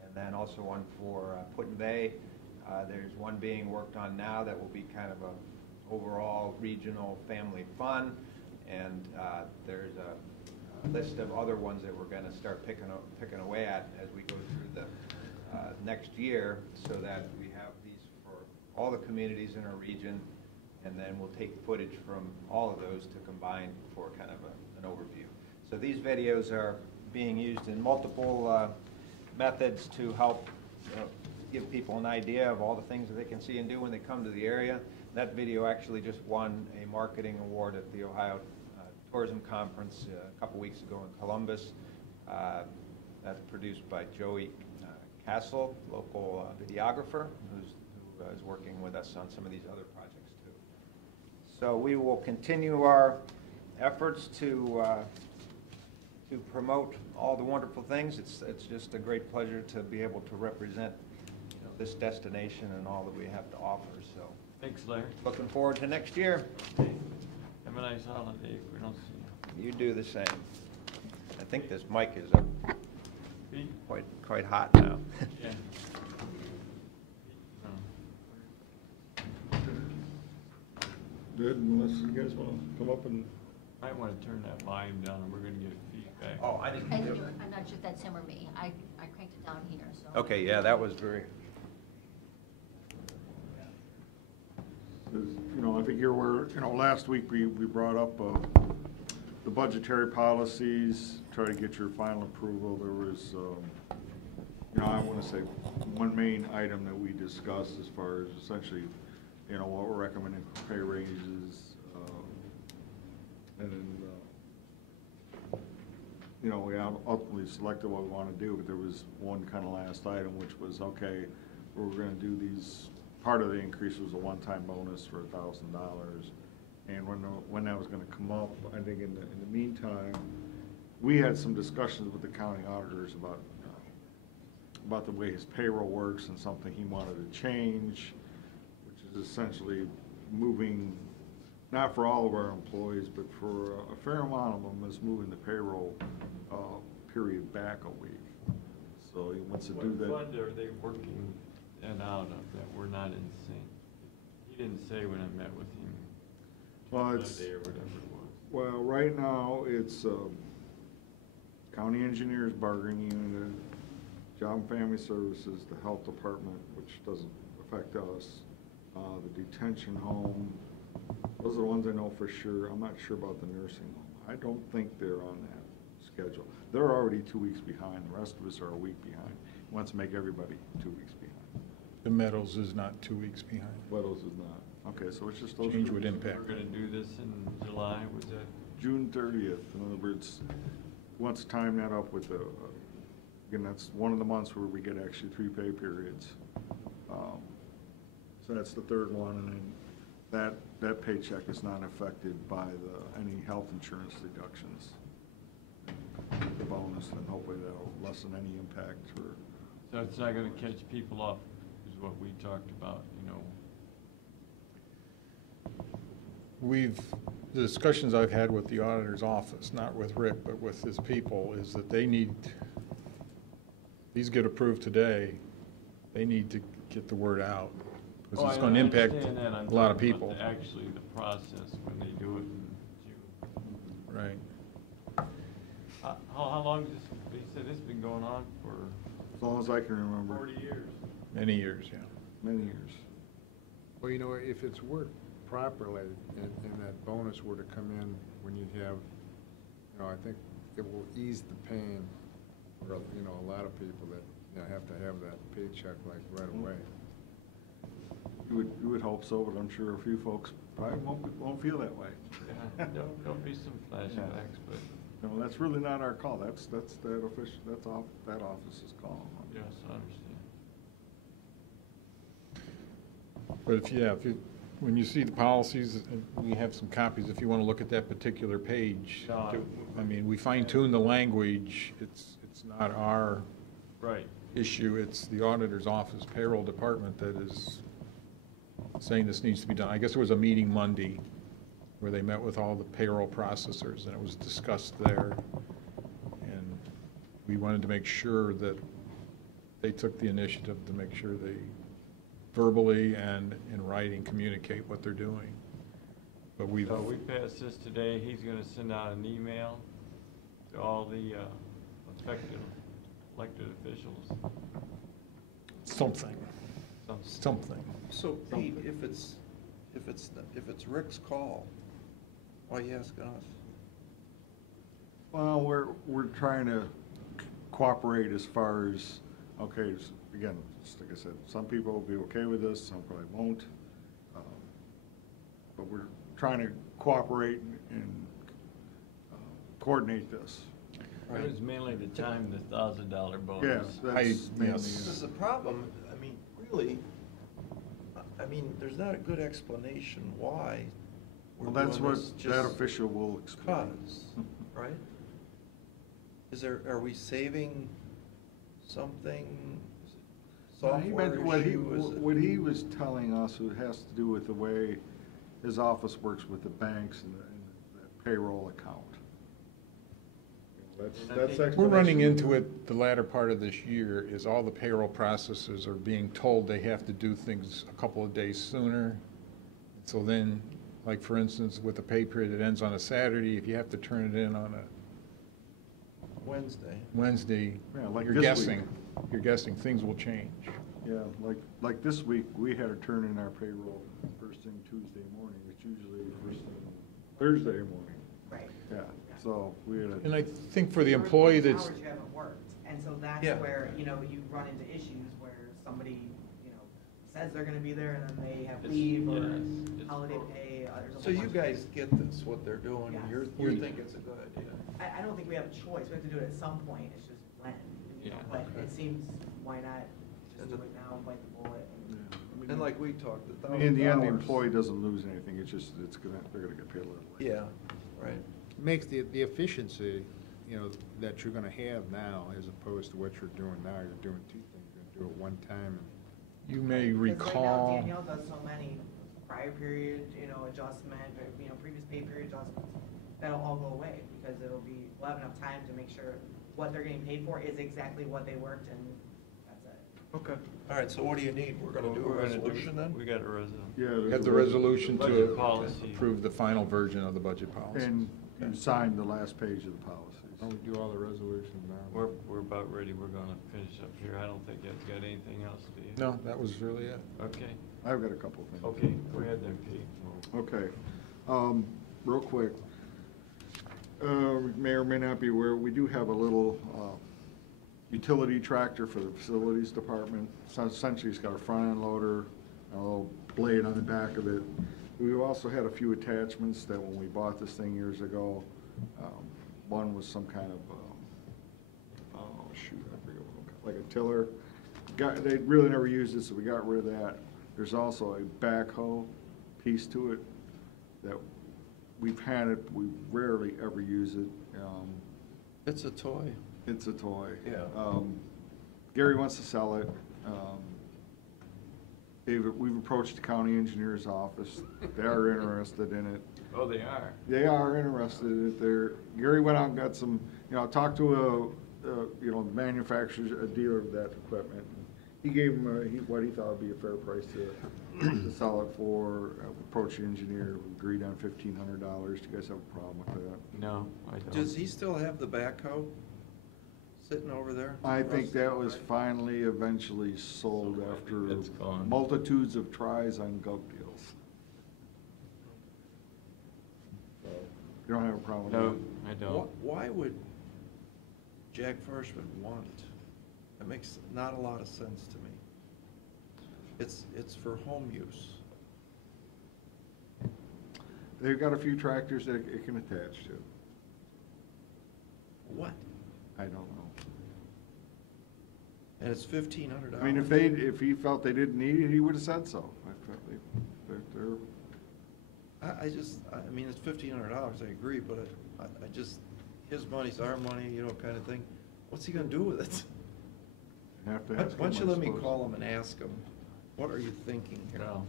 and then also one for Put-in Bay. There's one being worked on now that will be kind of a overall regional family fun, and there's a list of other ones that we're going to start picking away at as we go through the next year, so that we have these for all the communities in our region, and then we'll take footage from all of those to combine for kind of an overview. So these videos are being used in multiple methods to help give people an idea of all the things that they can see and do when they come to the area. That video actually just won a marketing award at the Ohio Tourism Conference a couple weeks ago in Columbus. That's produced by Joey Castle, local videographer, who is working with us on some of these other projects too. So we will continue our efforts to promote all the wonderful things. It's just a great pleasure to be able to represent, you know, this destination and all that we have to offer. So Thanks, Larry. looking forward to next year. Have a nice holiday if we don't see you. You do the same. I think this mic is up Pete? quite hot now. Yeah. Good, unless you guys want to come up and, Might want to turn that volume down, and we're going to get feedback. Oh, I didn't. I'm not sure if that's him or me. I cranked it down here, so. Okay, yeah, that was very. you know, I think you're aware, you know, last week we brought up the budgetary policies, try to get your final approval. There was, you know, I want to say one main item that we discussed as far as essentially, you know, what we're recommending for pay raises, and then, you know, we ultimately selected what we want to do, but there was one kind of last item, which was, okay, we're going to do these, part of the increase was a one-time bonus for $1,000. And when that was going to come up, I think in the meantime, we had some discussions with the county auditors about the way his payroll works and something he wanted to change, which is essentially moving, not for all of our employees, but for a fair amount of them, is moving the payroll period back a week. So he wants to do that. What fund are they working that out of that we're not in sync? He didn't say when I met with him. Well, it's, Monday or whatever it was. well, right now, it's county engineers bargaining unit, job and family services, the health department, which doesn't affect us, the detention home. Those are the ones I know for sure. I'm not sure about the nursing home. I don't think they're on that schedule. They're already 2 weeks behind. The rest of us are a week behind. wants to make everybody 2 weeks behind. The Meadows is not 2 weeks behind. Weddles is not. Okay, so it's just those. Change two. would impact. We're gonna do this in July, was that? June 30th, in other words, wants to time that up with the, again, that's one of the months where we get actually 3 pay periods. So that's the third one, and then that paycheck is not affected by any health insurance deductions. The bonus, and hopefully that'll lessen any impact for. So it's not gonna catch people up, is what we talked about, you know. The discussions I've had with the auditor's office, not with Rick, but with his people, is that these get approved today, they need to get the word out. Because it's going to impact a lot of people. Actually, the process when they do it in June. Right. How long has they said this been going on for? As long as I can remember. 40 years. Many years, yeah. Many years. Well, you know, if it's worked properly and that bonus were to come in when you have, you know, I think it will ease the pain for, you know, a lot of people that, you know, have to have that paycheck like right away. You would hope so, but I'm sure a few folks probably won't feel that way. Yeah, there'll be some flashbacks, but. No, that's really not our call. That's that official, that office's call. Yes, I understand. But when you see the policies, and we have some copies, if you want to look at that particular page. I mean, we fine tune the language. It's not our Right. issue. It's the auditor's office payroll department that is saying this needs to be done. I guess there was a meeting Monday where they met with all the payroll processors, and it was discussed there. And we wanted to make sure that they took the initiative to make sure they verbally and in writing communicate what they're doing. But we've. So we passed this today. He's gonna send out an email to all the affected elected officials. Something. So Pete, if it's Rick's call, why are you asking us? Well, we're trying to cooperate as far as, okay, again, just like I said, some people will be okay with this, some probably won't. But we're trying to cooperate and coordinate this. It was mainly the time, the $1,000 bonus. Yes, that's mainly. This is the problem, I mean, really, I mean, there's not a good explanation why we're Well, that's doing what this that just official will explain. cause, right? Are we saving something? No, he Software meant issue? Is it- what he was telling us, it has to do with the way his office works with the banks and the payroll account. That's We're running explanation. into it the latter part of this year, is all the payroll processors are being told they have to do things a couple of days sooner. So then, like for instance, with the pay period that ends on a Saturday, if you have to turn it in on a Wednesday, Yeah, like you're this guessing, things will change. Yeah, like this week, we had to turn in our payroll first thing Tuesday morning, it's usually first thing Thursday morning. Right. Yeah, so we had And a, I think for the employee that's, Hours you haven't worked, and so that's Yeah. where, you know, you run into issues where somebody, you know, says they're gonna be there and then they have It's- leave or yes, it's holiday horrible. pay. There's a So whole you bunch of guys things. get this, what they're doing, and Yes. you think it's a good idea? I don't think we have a choice, we have to do it at some point, it's just when, you know, Yeah. but Okay. it seems, why not just do it now, bite the bullet? and- And like we talked, I mean, in the end, the $1,000. employee doesn't lose anything, they're gonna get paid a little late. Yeah, right. Makes the efficiency, you know, that you're gonna have now as opposed to what you're doing now. You're doing two things. You're gonna do it one time and you may Because right now recall. Danielle does so many prior period, you know, adjustment, or, you know, previous pay period adjustments, that'll all go away, because we'll have enough time to make sure what they're getting paid for is exactly what they worked, and that's it. Okay. All right, so what do you need? We're gonna do a resolution then? We got a resolution. Yeah. We there's have a the resolution Budget to policy. approve the final version of the budget policy. And you signed the last page of the policies. why don't we do all the resolutions now? We're about ready. We're gonna finish up here. I don't think you've got anything else, do you? No, that was really it. Okay. I've got a couple of things. Okay, go ahead then, Pete. Okay, real quick, may or may not be aware, we do have a little utility tractor for the facilities department. So essentially, it's got a front end loader, a little blade on the back of it. We also had a few attachments that when we bought this thing years ago, one was some kind of, oh shoot, I forget what, like a tiller. They really never used it, so we got rid of that. There's also a backhoe piece to it that we've had it, we rarely ever use it. It's a toy. It's a toy. Yeah. Gary wants to sell it. We've approached the county engineer's office. They are interested in it. Oh, they are? They are interested in it. Gary went out and got some, talked to the manufacturer, a dealer of that equipment. He gave him what he thought would be a fair price to sell it for. Approached the engineer, agreed on $1,500. Do you guys have a problem with that? No, I don't. Does he still have the backhoe sitting over there? I think that was finally eventually sold after It's gone. multitudes of tries on gov deals. You don't have a problem with No, that? I don't. Why would Jack Forshman want it? That makes not a lot of sense to me. It's for home use. They've got a few tractors that it can attach to. What? I don't know. And it's $1,500. I mean, if he felt they didn't need it, he would have said so. I mean, it's $1,500, I agree, but I just, his money's our money, kind of thing. What's he gonna do with it? Have to Why ask why don't him, you I let me suppose. call him and ask him, what are you thinking here? No.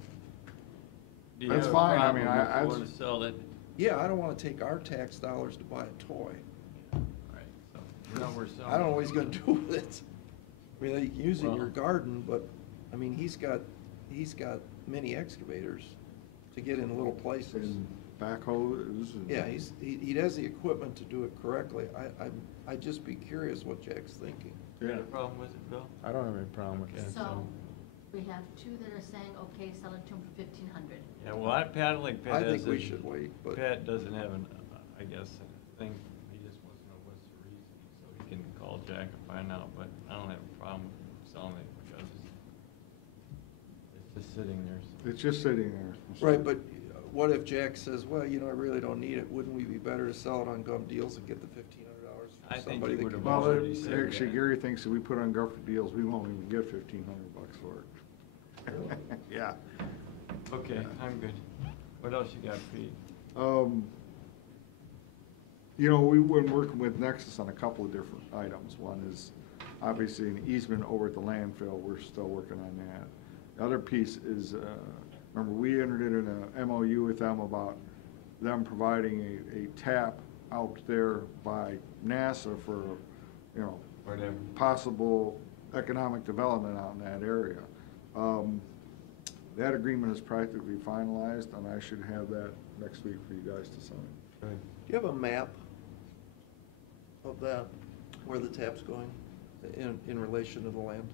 Do you That's have a fine. I problem mean, if I you want to sell it? Yeah, I don't wanna take our tax dollars to buy a toy. Right, so, we're selling. I don't know what he's gonna do with it. I mean, you can use it in your Well- garden, but, I mean, he's got mini excavators to get in little places. And backhoes. and- Yeah, he has the equipment to do it correctly. I'd just be curious what Jack's thinking. You got a problem with it, Bill? I don't have any problem with Okay. that. So, we have two that are saying, okay, sell it to them for 1,500. Yeah, well, like Pat I think we doesn't- should wait, but. Pat doesn't have I guess, a thing, he just wants to know what's the reason, so he can call Jack and find out, but I don't have a problem with selling it because it's just sitting there. so- It's just sitting there. Right, but what if Jack says, well, I really don't need it, wouldn't we be better to sell it on gum deals and get the $1,500 I from think somebody he that would can have buy Well, it? already said actually, that. Gary thinks if we put on Garfield deals, we won't even get $1,500 for it. Yeah. Okay, I'm good. What else you got, Pete? We've been working with Nexus on a couple of different items. One is obviously an easement over at the landfill. We're still working on that. The other piece is, remember, we entered in an MOU with them about them providing a tap out there by NASA for, Whatever. possible economic development out in that area. That agreement is practically finalized, and I should have that next week for you guys to sign. Good. Do you have a map of that, where the tap's going in relation to the land?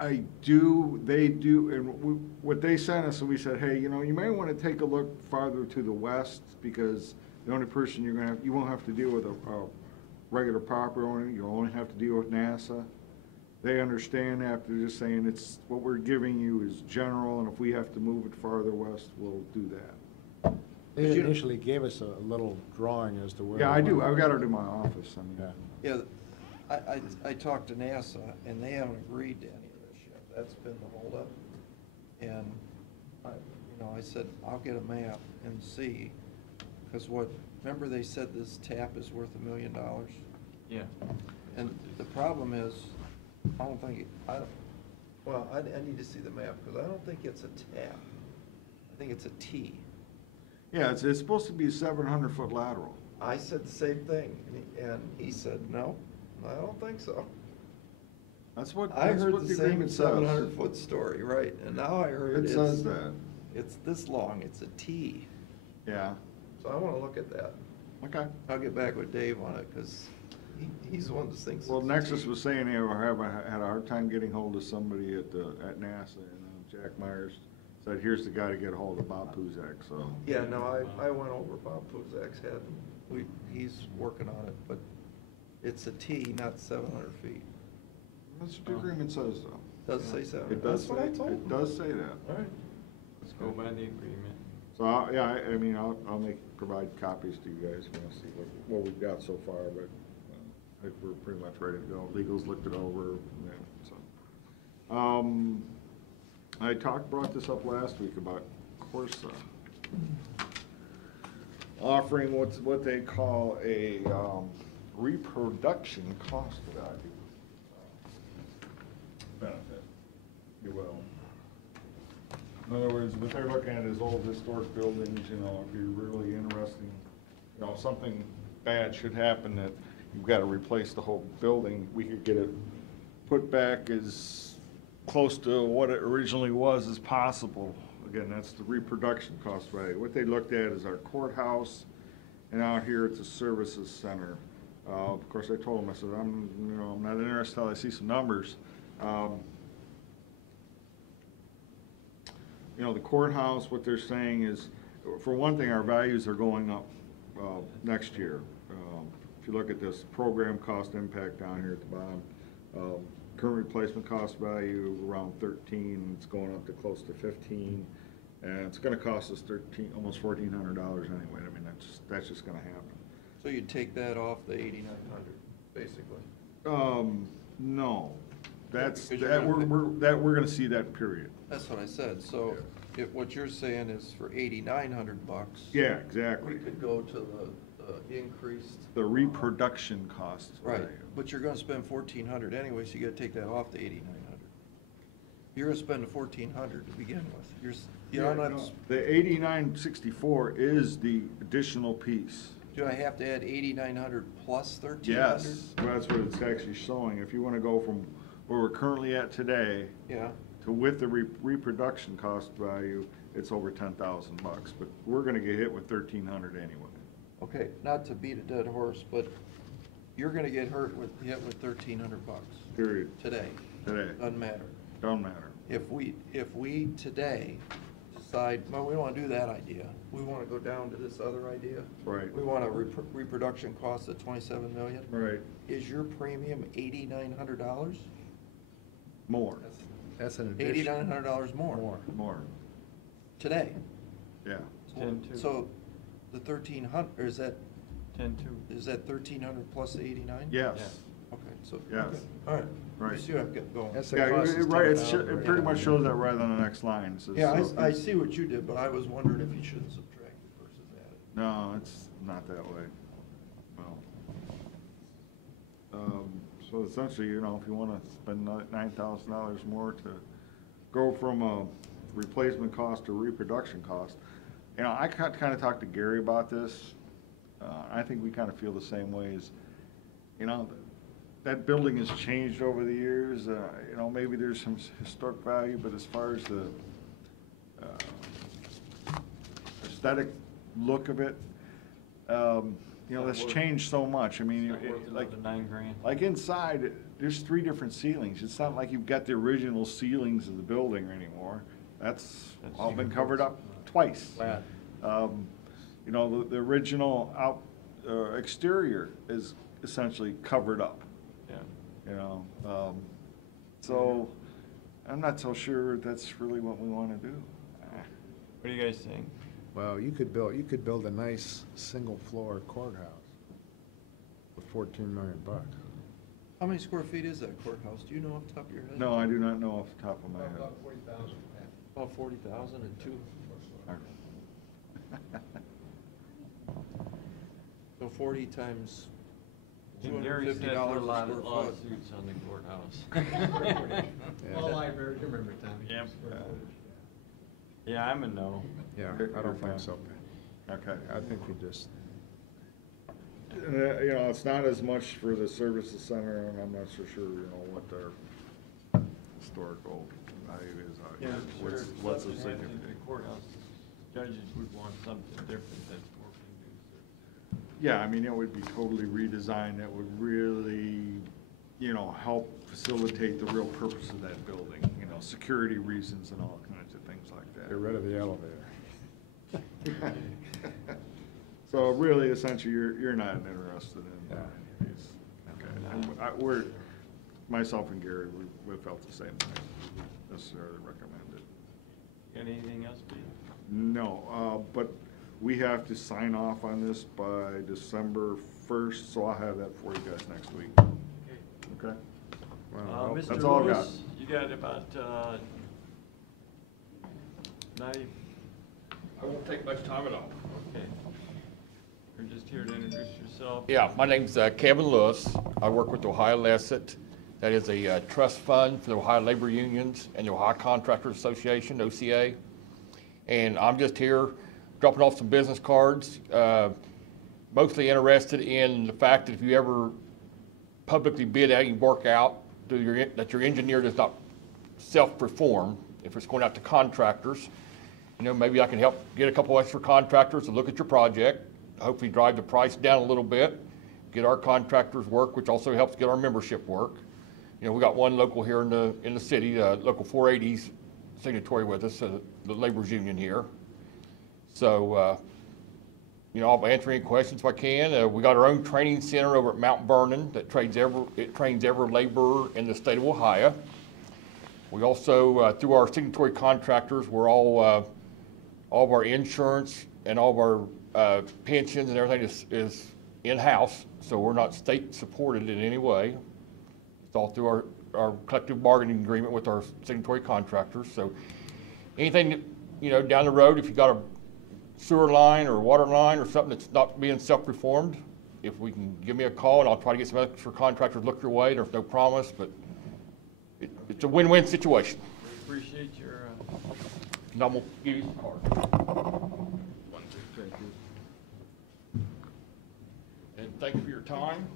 I do, they do, and what they sent us, and we said, hey, you may want to take a look farther to the west, because the only person you won't have to deal with a regular property owner, you only have to deal with NASA. They understand that, they're just saying what we're giving you is general, and if we have to move it farther west, we'll do that. They initially gave us a little drawing as to where. Yeah, they I do, wanted I've got it in my office, I mean. Yeah. Yeah, I talked to NASA, and they haven't agreed to any of this yet. That's been the holdup. And, I said, I'll get a map and see, because remember they said this tap is worth $1 million? Yeah. And the problem is, I need to see the map, because I don't think it's a tap. I think it's a T. Yeah, it's supposed to be a 700-foot lateral. I said the same thing, and he said, no, I don't think so. That's what I heard the same agreement says. 700-foot story, right, and now I heard It says that, it's this long, it's a T. yeah, So I want to look at that. okay. I'll get back with Dave on it, because he's the one that thinks. Well, it's a Nexus T. was saying they had a hard time getting hold of somebody at NASA, and Jack Myers said, here's the guy to get a hold of, Bob Puzak, so. Yeah, no, I went over Bob Puzak's head, and he's working on it, but it's a T, not 700 feet. That's what the agreement says, though. Does say so. It does That's what I say, told it him. does say that. All right, let's go by the agreement. So, yeah, I mean, I'll provide copies to you guys, if you want to see what we've got so far, but I think we're pretty much ready to go. Legal's looked it over, yeah, so. I brought this up last week about Corsa offering what they call a reproduction cost value benefit, if you will. In other words, what they're looking at is old historic buildings, you know, if you're really interested, you know, something bad should happen that you've got to replace the whole building, we could get it put back as close to what it originally was as possible. Again, that's the reproduction cost value. What they looked at is our courthouse, and out here it's a services center. Of course, I told them, I said, I'm not interested until I see some numbers. You know, the courthouse, what they're saying is, for one thing, our values are going up next year. If you look at this program cost impact down here at the bottom, current replacement cost value around 13, it's going up to close to 15, and it's going to cost us almost $1,400 anyway. I mean, that's just going to happen. So you'd take that off the 8,900, basically? No, Because that you're gonna we're going to see that period. That's what I said, so what you're saying is for 8,900 bucks. Yeah, exactly. We could go to the increased. The reproduction cost Right, value. but you're gonna spend 1,400 anyway, so you gotta take that off the 8,900. You're gonna spend the 1,400 to begin with. You're not, The 8964 is the additional piece. do I have to add 8,900 plus 1,300? Yes, well, that's what it's actually showing. If you want to go from where we're currently at today Yeah, to with the reproduction cost value, it's over 10,000 bucks. But we're going to get hit with 1,300 anyway. okay, not to beat a dead horse, but you're gonna get hit with 1,300 bucks Period. today. Today. Doesn't matter. Don't matter. If we today decide, well, we don't wanna do that idea, we wanna go down to this other idea. Right. We want a reproduction cost of 27 million. Right. Is your premium $8,900? More. That's an addition. $8,900 more More. today. Yeah. 10-2. So the 1,300, or is that 10-2. 1,300 plus the 89? Yes. Okay, so. Yes. okay, all right. Right. You see what I'm getting going. That's the Yeah, cost is right. It 10,000, pretty much shows that right on the next line. It says, Yeah, so if I you- see what you did, but I was wondering if you should have subtracted versus added. No, it's not that way. No. So essentially, you know, if you want to spend $9,000 more to go from a replacement cost to reproduction cost, you know, I kind of talked to Gary about this. I think we kind of feel the same way as, you know, that building has changed over the years. You know, maybe there's some historic value, but as far as the aesthetic look of it, you know, that's changed so much. I mean, Not worth like another $9,000. like inside, there's 3 different ceilings. It's not like you've got the original ceilings of the building anymore. That's all been covered up twice. Flat. You know, the original exterior is essentially covered up, Yeah. you know. So I'm not so sure that's really what we want to do. What do you guys think? Well, you could build a nice single-floor courthouse with 14 million bucks. How many square feet is that courthouse? Do you know off the top of your head? No, I do not know off the top of my head. About 40,000. About 40,000 and two. So 40 times Gary said $250 there were a a lot square of foot. lawsuits on the courthouse. Well, library, you remember, Tommy. Yep. Square footage. Yeah, I'm a no. Yeah, You're I don't fine. think so. Okay. I think we just, You know, it's not as much for the services center, and I'm not so sure, you know, what their historical value is out here. What's the Something happened significance? to the courthouse, judges would want something different that's more conducive. Yeah, I mean, it would be totally redesigned, that would really, you know, help facilitate the real purpose of that building, you know, security reasons and all kinds of things like that. get rid of the elevator. So really, essentially, you're not interested in Yeah. any of these. Okay. And myself and Gary, we felt the same way. Necessarily recommend it. Got anything else, Pete? No, but we have to sign off on this by December 1st, so I'll have that for you guys next week. Okay. Okay? Well, Mr. that's all I got. Lewis, you got about, 90, I won't take much time at all. okay. You're just here to introduce yourself. Yeah, my name's Kevin Lewis. I work with Ohio Asset. That is a trust fund for the Ohio Labor Unions and the Ohio Contractors Association, OCA. And I'm just here dropping off some business cards, mostly interested in the fact that if you ever publicly bid out, you work out that your engineer does not self-perform. If it's going out to contractors, you know, maybe I can help get a couple extra contractors to look at your project, hopefully drive the price down a little bit, get our contractors work, which also helps get our membership work. You know, we got one local here in the city, local 480's signatory with us, the labor's union here. So, you know, I'll answer any questions if I can. We got our own training center over at Mount Vernon that trains every laborer in the state of Ohio. We also, through our signatory contractors, we're all of our insurance and all of our pensions and everything is in-house, so we're not state supported in any way. It's all through our collective bargaining agreement with our signatory contractors. So anything, you know, down the road, if you got a sewer line or water line or something that's not being self-performed, if we can give me a call and I'll try to get some extra contractors look your way. There's no promise, but it's a win-win situation. We appreciate your, And I'm gonna give you some cards. And thank you for your time.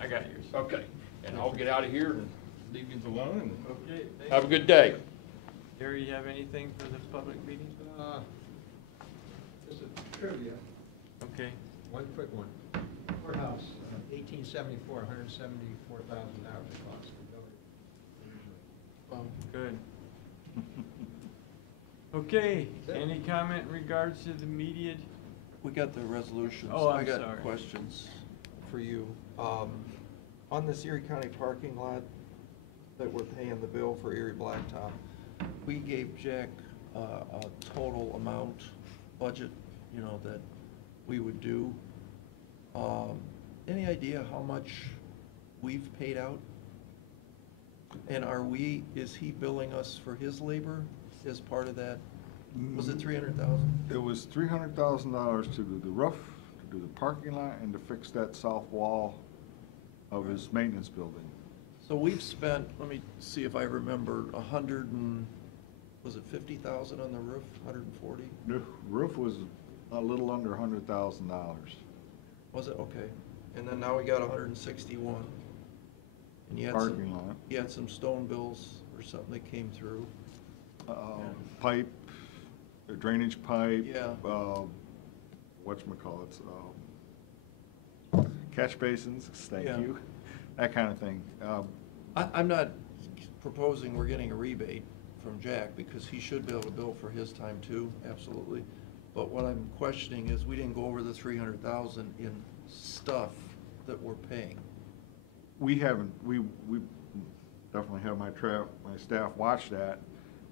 I got yours. Okay, and I'll get out of here and leave you alone and Okay, thank have a you. good day. Gary, you have anything for the public meeting? Just a trivia, Okay. one quick one. Courthouse, 1874, $174,000 it cost to build it. Good. Okay, any comment in regards to the immediate? We got the resolutions. Oh, I'm I got sorry. questions for you. On this Erie County parking lot that we're paying the bill for Erie Blacktop, we gave Jack a total amount, budget, you know, that we would do. Any idea how much we've paid out? And is he billing us for his labor as part of that? Was it 300,000? It was $300,000 to do the roof, to do the parking lot, and to fix that south wall of his maintenance building. So we've spent, let me see if I remember, was it 50,000 on the roof, 140? The roof was a little under $100,000. Was it? Okay. And then now we got 161. And you had Parking some, lot. you had some stone bills or something that came through. Pipe, a drainage pipe. Yeah. Whatchamacallits, catch basins, thank Yeah. you, that kind of thing. I'm not proposing we're getting a rebate from Jack, because he should be able to bill for his time too, absolutely. But what I'm questioning is, we didn't go over the 300,000 in stuff that we're paying. We haven't, we definitely have my staff watch that.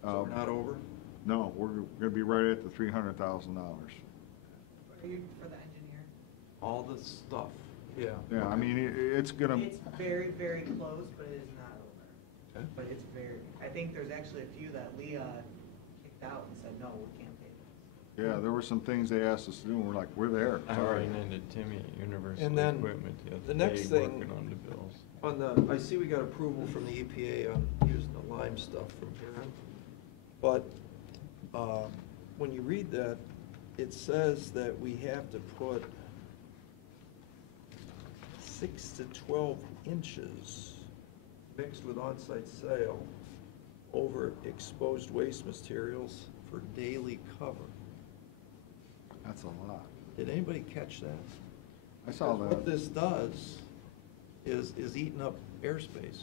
So we're not over? No, we're gonna be right at the $300,000. Are you for the engineer? All the stuff, yeah. Yeah, I mean, it's gonna, It's very, very close, but it is not over. Okay. But it's very, I think there's actually a few that Leah kicked out and said, no, we can't pay this. yeah, there were some things they asked us to do, and we're like, we're there. I Sorry. ran into Timmy at Universal And then Equipment the other the next day, thing- working on the bills. On I see we got approval from the EPA on using the lime stuff from Huron. But, when you read that, it says that we have to put 6 to 12 inches mixed with on-site sale over exposed waste materials for daily cover. That's a lot. Did anybody catch that? I saw Because that. what this does is eating up airspace.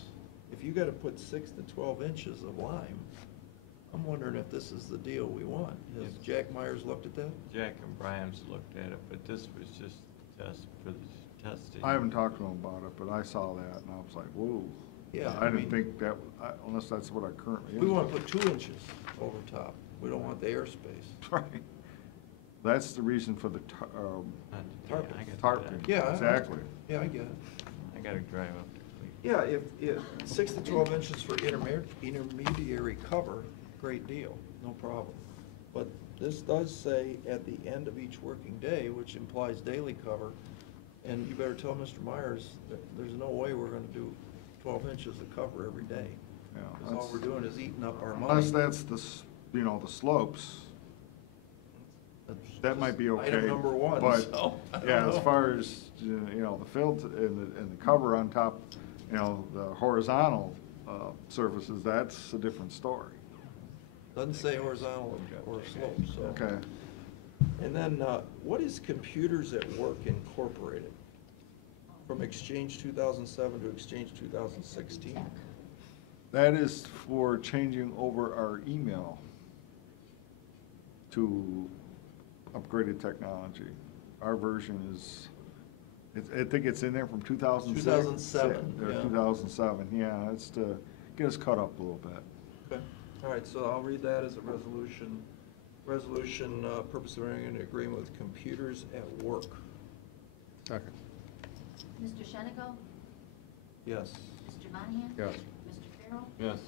If you gotta put 6 to 12 inches of lime, I'm wondering if this is the deal we want. Has Yes. Jack Myers looked at that? Jack and Brian's looked at it, but this was just test for the testing. I haven't talked to them about it, but I saw that, and I was like, whoa. Yeah, I didn't think that, unless that's what our currently is. We want to put 2 inches over top. We don't want the airspace. Right. That's the reason for the Tarpon. tarpon. Yeah. Exactly. Yeah, I get it. I gotta drive up to Yeah, if 6 to 12 inches for intermediary cover, great deal, no problem. But this does say at the end of each working day, which implies daily cover, and you better tell Mr. Myers that there's no way we're gonna do 12 inches of cover every day. Yeah, Because all that's- we're doing is eating up our money. Unless that's the, the slopes, That's that might be okay. Item number 1, But, so, I don't yeah, as know. far as, the fill and the cover on top, the horizontal surfaces, that's a different story. Doesn't say horizontal or slope, so. Okay. And then, what is Computers at Work Incorporated? From Exchange 2007 to Exchange 2016? That is for changing over our email to upgraded technology. Our version is, I think it's in there from 2006. 2007, Or yeah. 2007, yeah, it's to get us caught up a little bit. Okay, all right, so I'll read that as a resolution. Resolution, purpose of entering an agreement with Computers at Work. Second. Mr. Shenigo? Yes. Mr. Monahan? Yes. Mr. Farrell? Yes.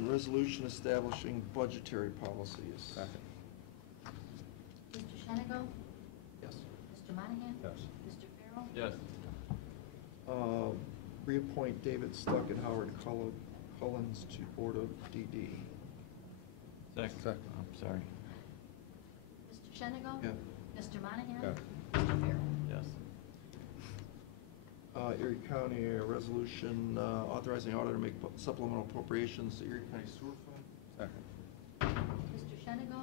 Resolution establishing budgetary policies. Second. Mr. Shenigo? Yes. Mr. Monahan? Yes. Mr. Farrell? Yes. Reappoint David Stuck and Howard Collins to Board of DD. Second. Second. I'm sorry. Mr. Shenigo? Yeah. Mr. Monahan? Yes. Mr. Farrell? Yes. Erie County, resolution authorizing auditor to make supplemental appropriations to Erie County Sewer Fund. Second. Mr. Shenigo?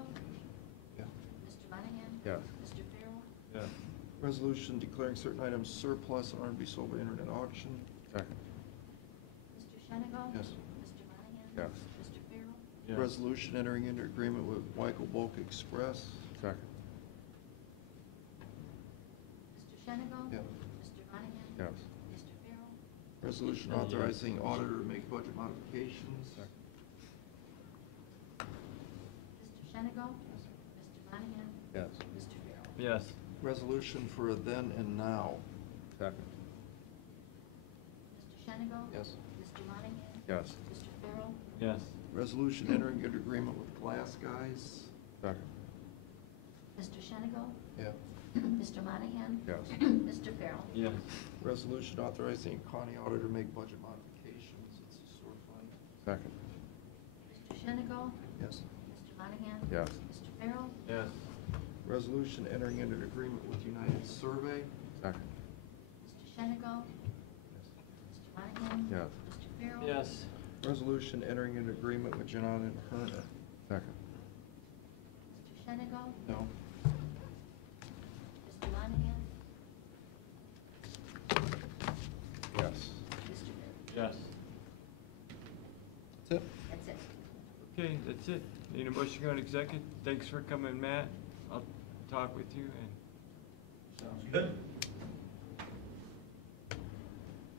Yeah. Mr. Monahan? Yes. Mr. Farrell? Yes. Resolution declaring certain items surplus and are to be sold by internet auction. Second. Mr. Shenigo? Yes. Mr. Monahan? Yes. Mr. Farrell? Yes. Resolution entering into agreement with Wyco Bulk Express. Second. Mr. Shenigo? Yeah. Mr. Monahan? Yes. Mr. Farrell? Resolution authorizing auditor to make budget modifications. Mr. Shenigo? Mr. Monahan? Yes. Mr. Farrell? Yes. Resolution for a then and now. Second. Mr. Shenigo? Yes. Mr. Monahan? Yes. Mr. Farrell? Yes. Resolution entering into agreement with Glass Guys. Second. Mr. Shenigo? Yeah. Mr. Monahan? Yes. Mr. Farrell? Yes. Resolution authorizing county auditor to make budget modifications. It's a sewer fund. Second. Mr. Shenigo? Yes. Mr. Monahan? Yes. Mr. Farrell? Yes. Resolution entering into an agreement with United Survey. Second. Mr. Shenigo? Mr. Monahan? Yes. Mr. Farrell? Yes. Resolution entering into agreement with Janon and Herner. Second. Mr. Shenigo? No. Mr. Monahan? Yes. Mr. Farrell? Yes. That's it. That's it. Okay, that's it. Need a motion to go on executive? Thanks for coming, Matt. I'll talk with you and. Sounds good.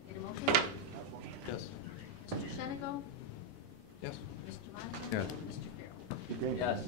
Need a motion? Yes. Mr. Shenigo? Yes. Mr. Monahan? Yes. Mr. Farrell? Yes.